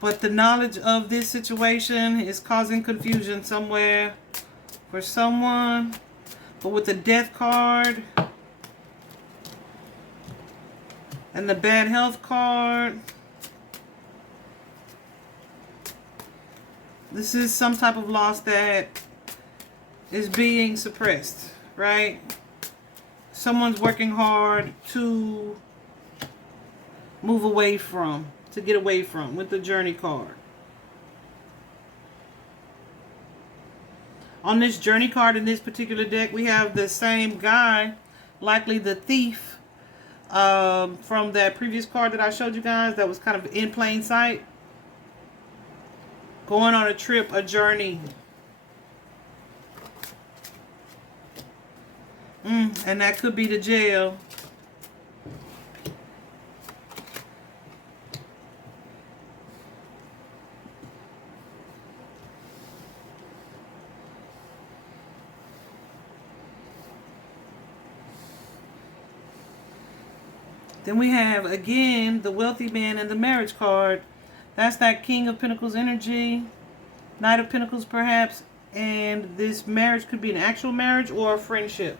But the knowledge of this situation is causing confusion somewhere for someone. But with the death card and the bad health card, this is some type of loss that is being suppressed, right? Someone's working hard to move away from, to get away from, with the journey card. On this journey card in this particular deck, we have the same guy, likely the thief, from that previous card that I showed you guys that was kind of in plain sight. Going on a trip, a journey. And that could be the jail. Then we have, again, the wealthy man and the marriage card. That's that King of Pentacles energy. Knight of Pentacles, perhaps. And this marriage could be an actual marriage or a friendship.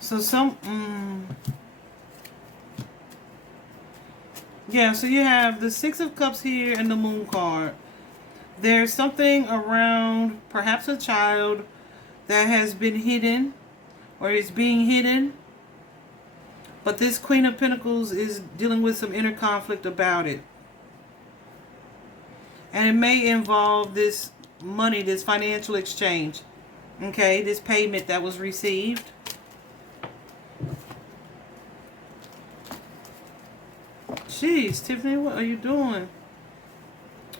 So yeah, so you have the Six of Cups here and the Moon card. There's something around perhaps a child that has been hidden or is being hidden. But this Queen of Pentacles is dealing with some inner conflict about it. And it may involve this money, this financial exchange. Okay, this payment that was received. Jeez, Tiffany, what are you doing?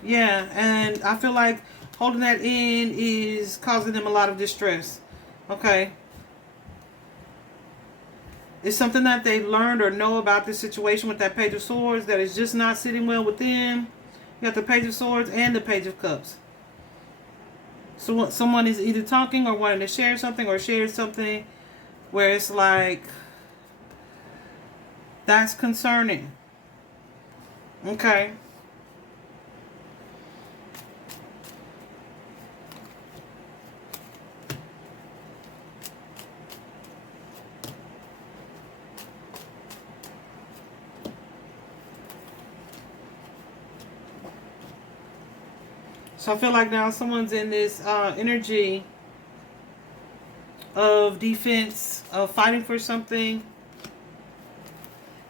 Yeah, and I feel like holding that in is causing them a lot of distress. Okay. It's something that they've learned or know about this situation with that Page of Swords that is just not sitting well with them. You got the Page of Swords and the Page of Cups. So someone is either talking or wanting to share something or share something where it's like, that's concerning. Okay. So I feel like now someone's in this energy of defense, of fighting for something.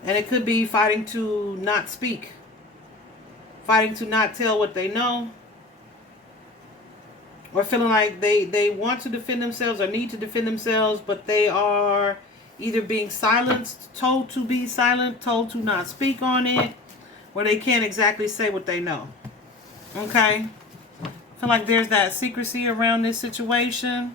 And it could be fighting to not speak. Fighting to not tell what they know. Or feeling like they want to defend themselves or need to defend themselves, but they are either being silenced, told to be silent, told to not speak on it, or they can't exactly say what they know. Okay? I feel like there's that secrecy around this situation.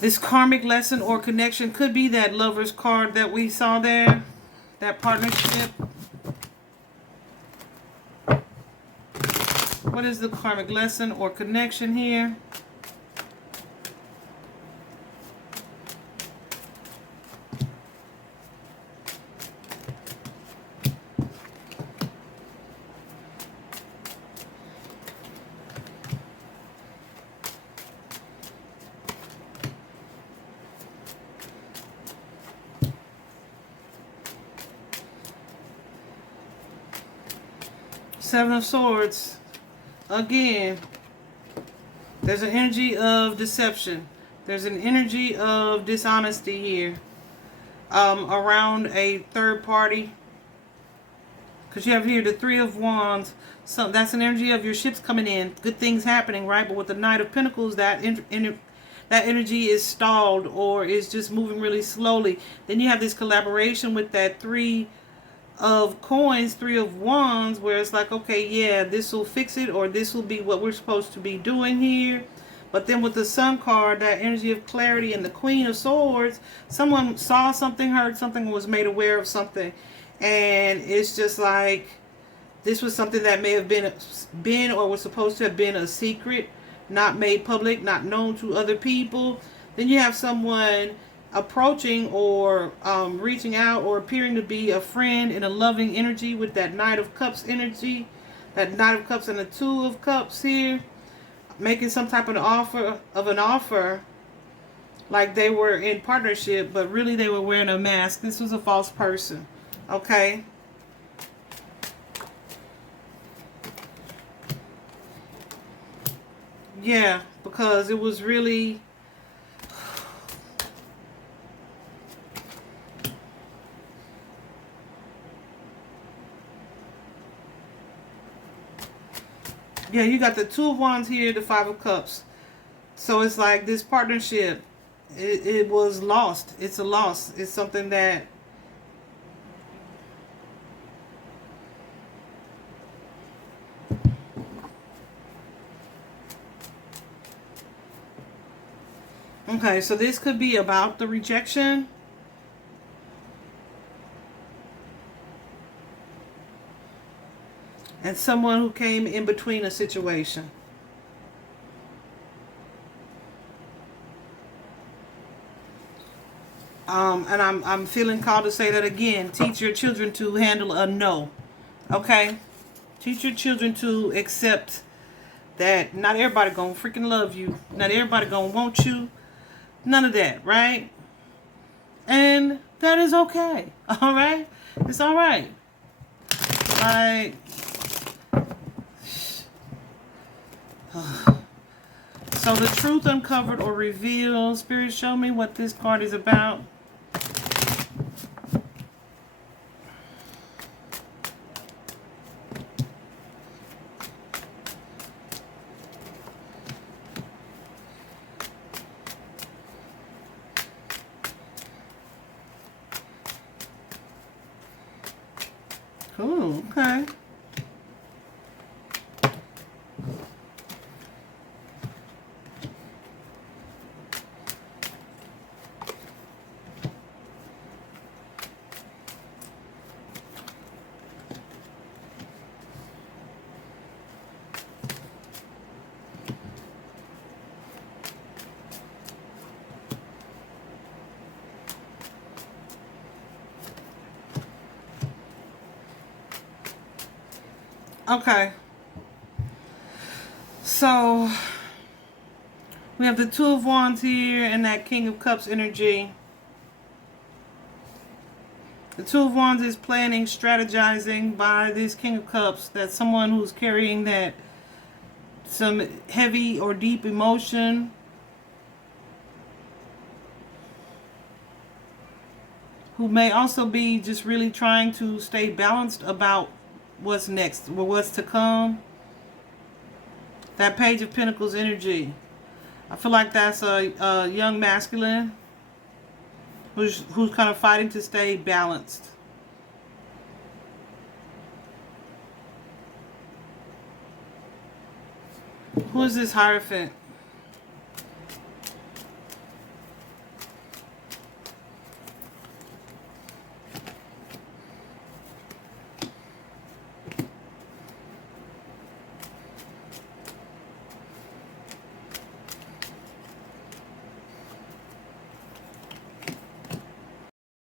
This karmic lesson or connection could be that Lover's card that we saw there. That partnership. What is the karmic lesson or connection here? Seven of Swords. Again, there's an energy of deception. There's an energy of dishonesty here around a third party. Because you have here the Three of Wands. So that's an energy of your ships coming in. Good things happening, right? But with the Knight of Pentacles, that energy is stalled or is just moving really slowly. Then you have this collaboration with that Three of Coins, Three of Wands, where it's like, okay, yeah, this will fix it, or this will be what we're supposed to be doing here. But then with the Sun card, that energy of clarity, and the Queen of Swords, someone saw something, heard something, was made aware of something, and it's just like This was something that may have been or was supposed to have been a secret, not made public, not known to other people. Then you have someone approaching or reaching out or appearing to be a friend in a loving energy with that Knight of Cups energy, that Knight of Cups and the Two of Cups here, making some type of an offer like they were in partnership, but really they were wearing a mask. This was a false person. Okay. Yeah, because it was really... Yeah, you got the Two of Wands here, the Five of Cups. So it's like this partnership, it was lost. It's a loss. It's something that... Okay, so this could be about the rejection. And someone who came in between a situation. And I'm feeling called to say that again. Teach your children to handle a no. Okay? Teach your children to accept that not everybody gonna freaking love you. Not everybody gonna want you. None of that, right? And that is okay. Alright? It's alright. Like... So the truth uncovered or revealed. Spirit, show me what this card is about. Cool, okay. Okay. So we have the Two of Wands here and that King of Cups energy. The Two of Wands is planning, strategizing by this King of Cups. That's someone who's carrying that some heavy or deep emotion. Who may also be just really trying to stay balanced about what's next or what's to come. That Page of Pentacles energy. I feel like that's a young masculine who's kind of fighting to stay balanced. Who is this Hierophant?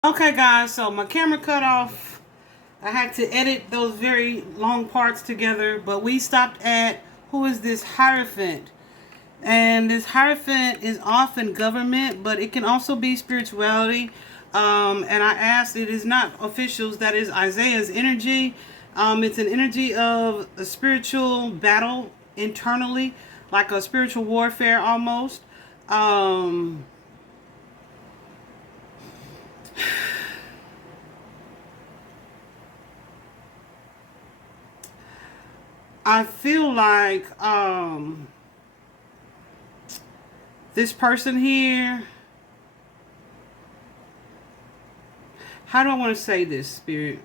Okay guys, so my camera cut off. I had to edit those very long parts together, but we stopped at who is this Hierophant. And this Hierophant is often government, but it can also be spirituality. And I asked, it is not officials, that is Isaiah's energy. It's an energy of a spiritual battle internally, like a spiritual warfare almost. I feel like this person here, how do I want to say this, Spirit?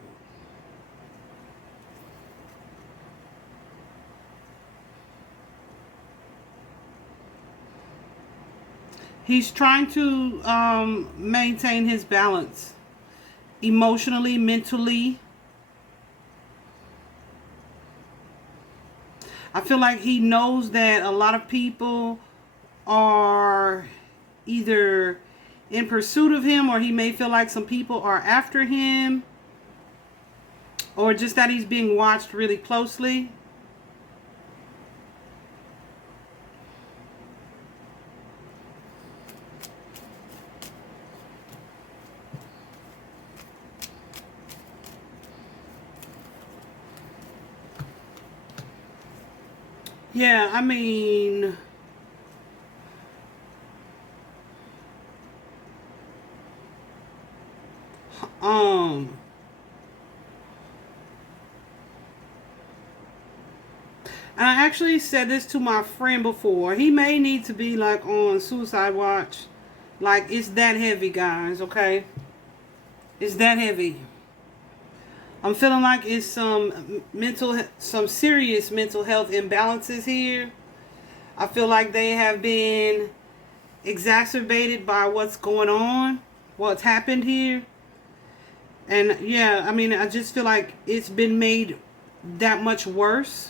He's trying to maintain his balance emotionally, mentally. I feel like he knows that a lot of people are either in pursuit of him, or he may feel like some people are after him, or just that he's being watched really closely. Yeah, I mean, um, and I actually said this to my friend before. He may need to be like on suicide watch. Like, it's that heavy, guys, okay? It's that heavy. I'm feeling like it's some serious mental health imbalances here. I feel like they have been exacerbated by what's going on, what's happened here. And yeah, I mean, I just feel like it's been made that much worse.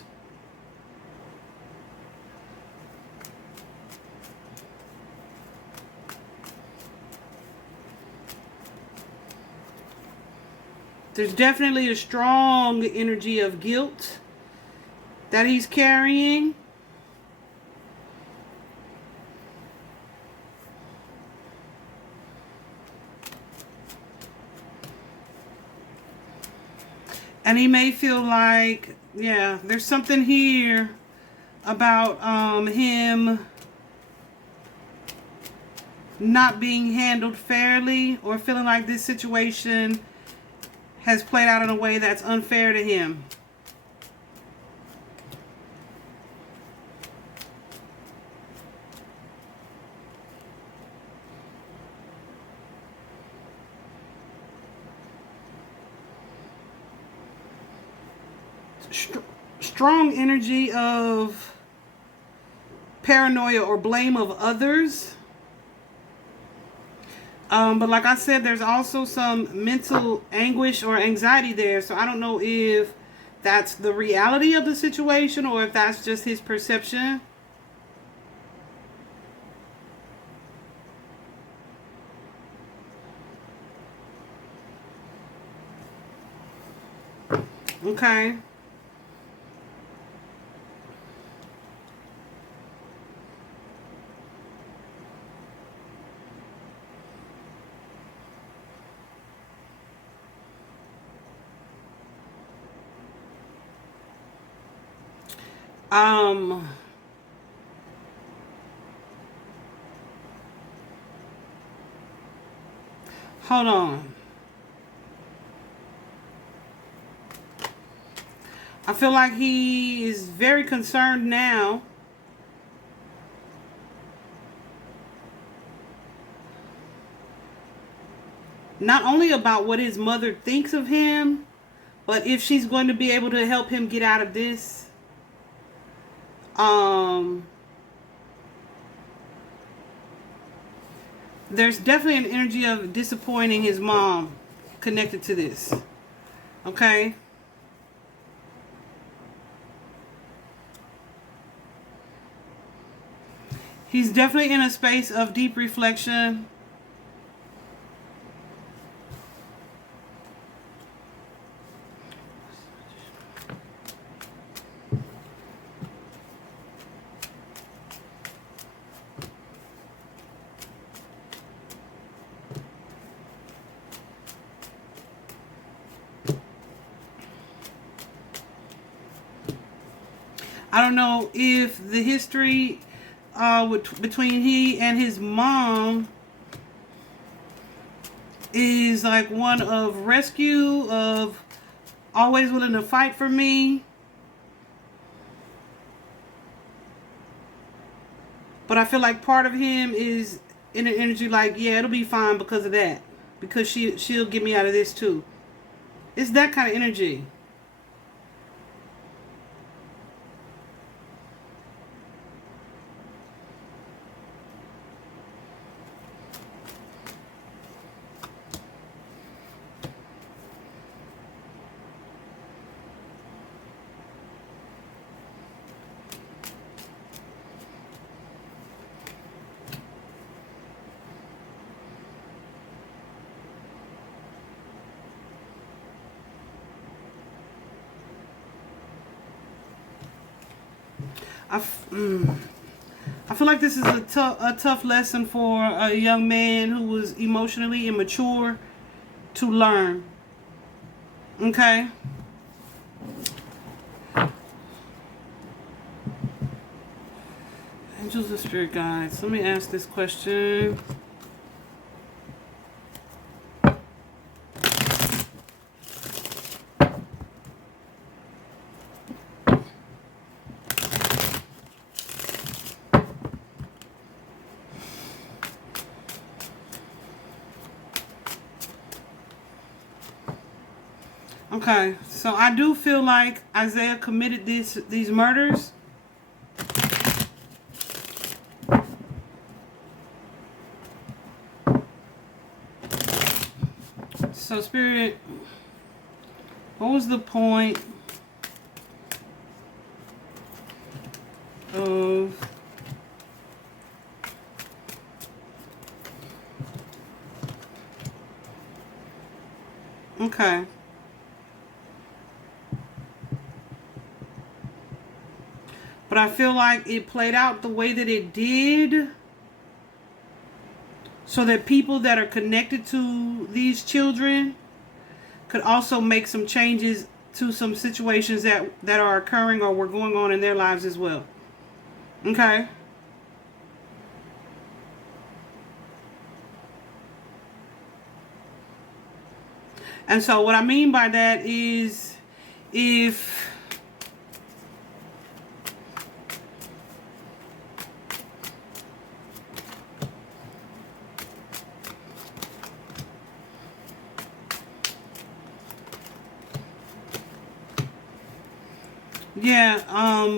There's definitely a strong energy of guilt that he's carrying. And he may feel like, yeah, there's something here about him not being handled fairly, or feeling like this situation has played out in a way that's unfair to him. Strong energy of paranoia or blame of others. But like I said, there's also some mental anguish or anxiety there. So I don't know if that's the reality of the situation, or if that's just his perception. Okay. Um, Hold on. I feel like he is very concerned now. Not only about what his mother thinks of him, but if she's going to be able to help him get out of this. Um, there's definitely an energy of disappointing his mom connected to this. Okay? He's definitely in a space of deep reflection. I don't know if the history between he and his mom is like one of rescue, of always willing to fight for me. But I feel like part of him is in an energy like, yeah, it'll be fine because of that. Because she'll get me out of this too. It's that kind of energy. I feel like this is a tough lesson for a young man who was emotionally immature to learn. Okay? Angels and spirit guides. Let me ask this question. Okay, so I do feel like Issiah committed these murders. So spirit, what was the point of okay. But I feel like it played out the way that it did so that people that are connected to these children could also make some changes to some situations that are occurring or were going on in their lives as well. Okay? And so what I mean by that is if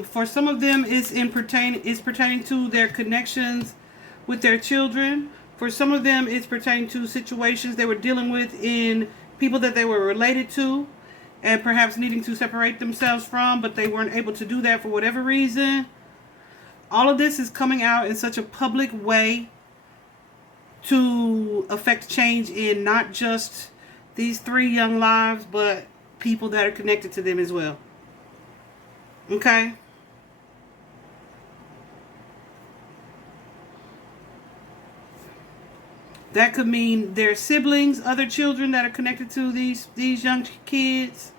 for some of them it's pertaining to their connections with their children. For some of them it's pertaining to situations they were dealing with in people that they were related to and perhaps needing to separate themselves from, but they weren't able to do that for whatever reason. All of this is coming out in such a public way to affect change in not just these 3 young lives, but people that are connected to them as well. Okay? That could mean their siblings, other children that are connected to these young kids.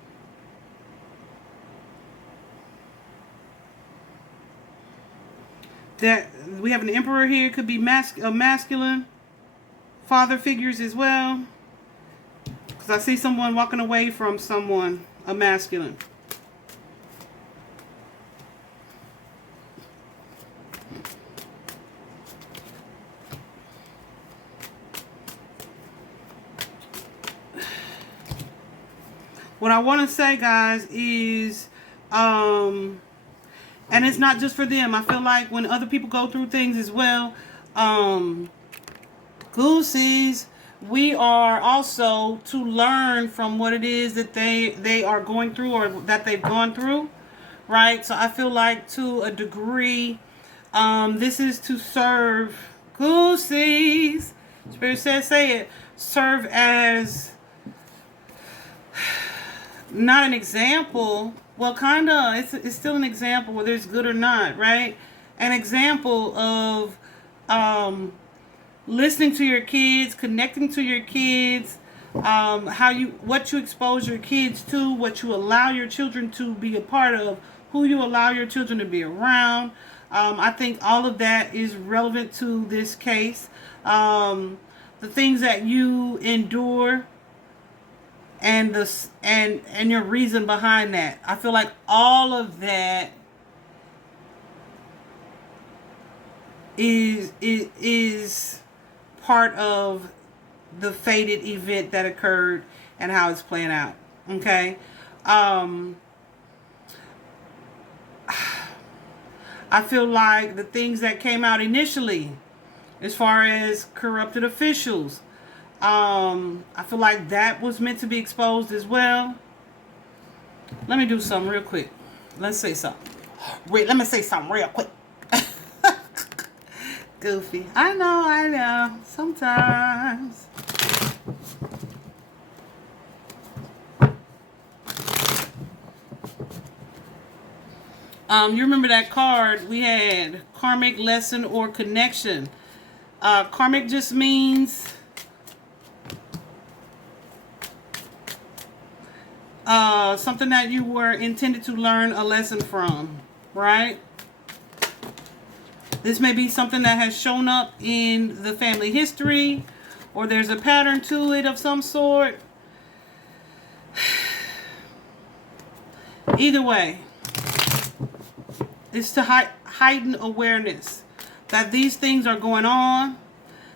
That we have an emperor here, could be masculine father figures as well. Because I see someone walking away from someone, a masculine. What I want to say, guys, is, and it's not just for them. I feel like when other people go through things as well, goosies, we are also to learn from what it is that they are going through or that they've gone through, right? So I feel like to a degree, this is to serve goosies. Spirit says, say it. Serve as not an example. Well, kind of. It's still an example, whether it's good or not, right? An example of listening to your kids, connecting to your kids, what you expose your kids to, what you allow your children to be a part of, who you allow your children to be around. I think all of that is relevant to this case. The things that you endure and your reason behind that. I feel like all of that is part of the fated event that occurred and how it's playing out. Okay? I feel like the things that came out initially, as far as corrupted officials, I feel like that was meant to be exposed as well. Let me do something real quick. Let's say something. Wait, let me say something real quick. Goofy. I know. Sometimes. You remember that card we had, karmic lesson or connection. Karmic just means something that you were intended to learn a lesson from, right? This may be something that has shown up in the family history, or there's a pattern to it of some sort. Either way, it's to heighten awareness that these things are going on,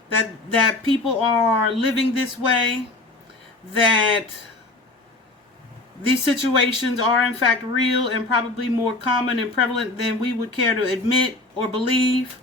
that people are living this way, that these situations are in fact real and probably more common and prevalent than we would care to admit or believe.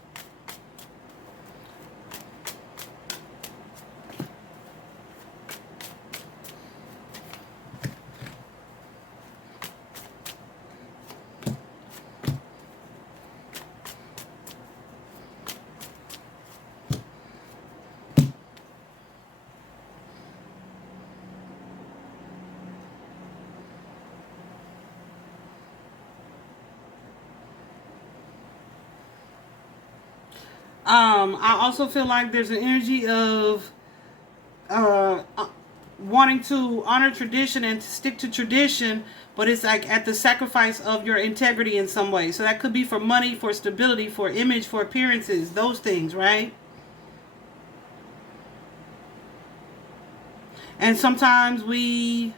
I also feel like there's an energy of wanting to honor tradition and to stick to tradition, but it's like at the sacrifice of your integrity in some way. So that could be for money, for stability, for image, for appearances, those things, right? And sometimes we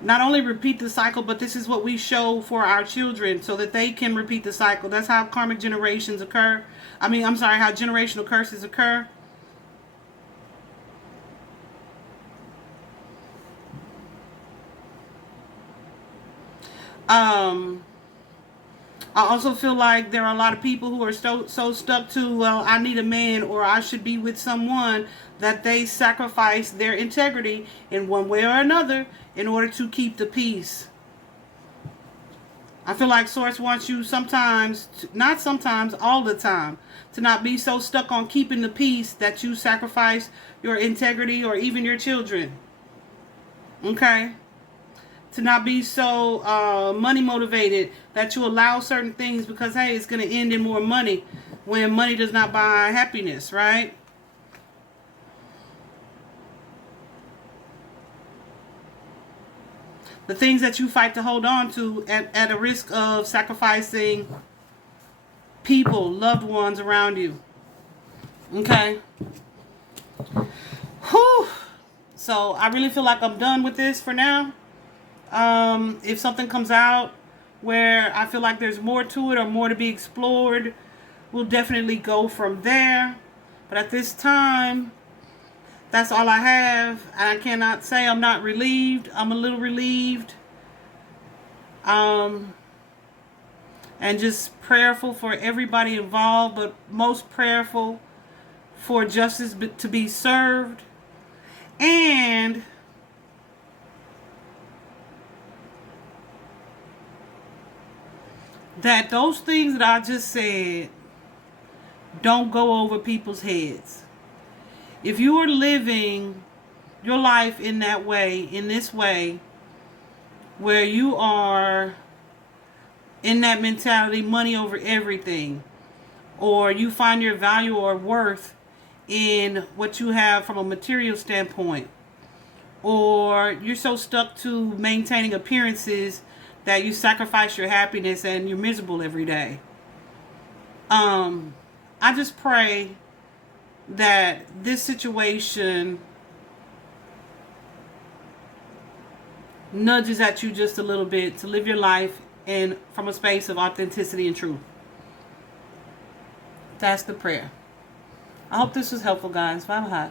not only repeat the cycle, but this is what we show for our children so that they can repeat the cycle. That's how karmic generations occur. How generational curses occur. I also feel like there are a lot of people who are so stuck to, well, I need a man or I should be with someone, that they sacrifice their integrity in one way or another in order to keep the peace. I feel like Source wants you sometimes, not sometimes, all the time, to not be so stuck on keeping the peace that you sacrifice your integrity or even your children. Okay? To not be so money motivated that you allow certain things because, hey, it's going to end in more money when money does not buy happiness, right? The things that you fight to hold on to at a risk of sacrificing people, loved ones around you. Okay? Whew. So I really feel like I'm done with this for now. If something comes out where I feel like there's more to it or more to be explored, we'll definitely go from there. But at this time, that's all I have. I cannot say I'm not relieved. I'm a little relieved. And just prayerful for everybody involved, but most prayerful for justice to be served. And that those things that I just said don't go over people's heads. If you are living your life in that way, in this way, where you are in that mentality, money over everything, or you find your value or worth in what you have from a material standpoint, or you're so stuck to maintaining appearances that you sacrifice your happiness and you're miserable every day. I just pray that this situation nudges at you just a little bit to live your life and from a space of authenticity and truth. That's the prayer. I hope this was helpful, guys. Bye bye.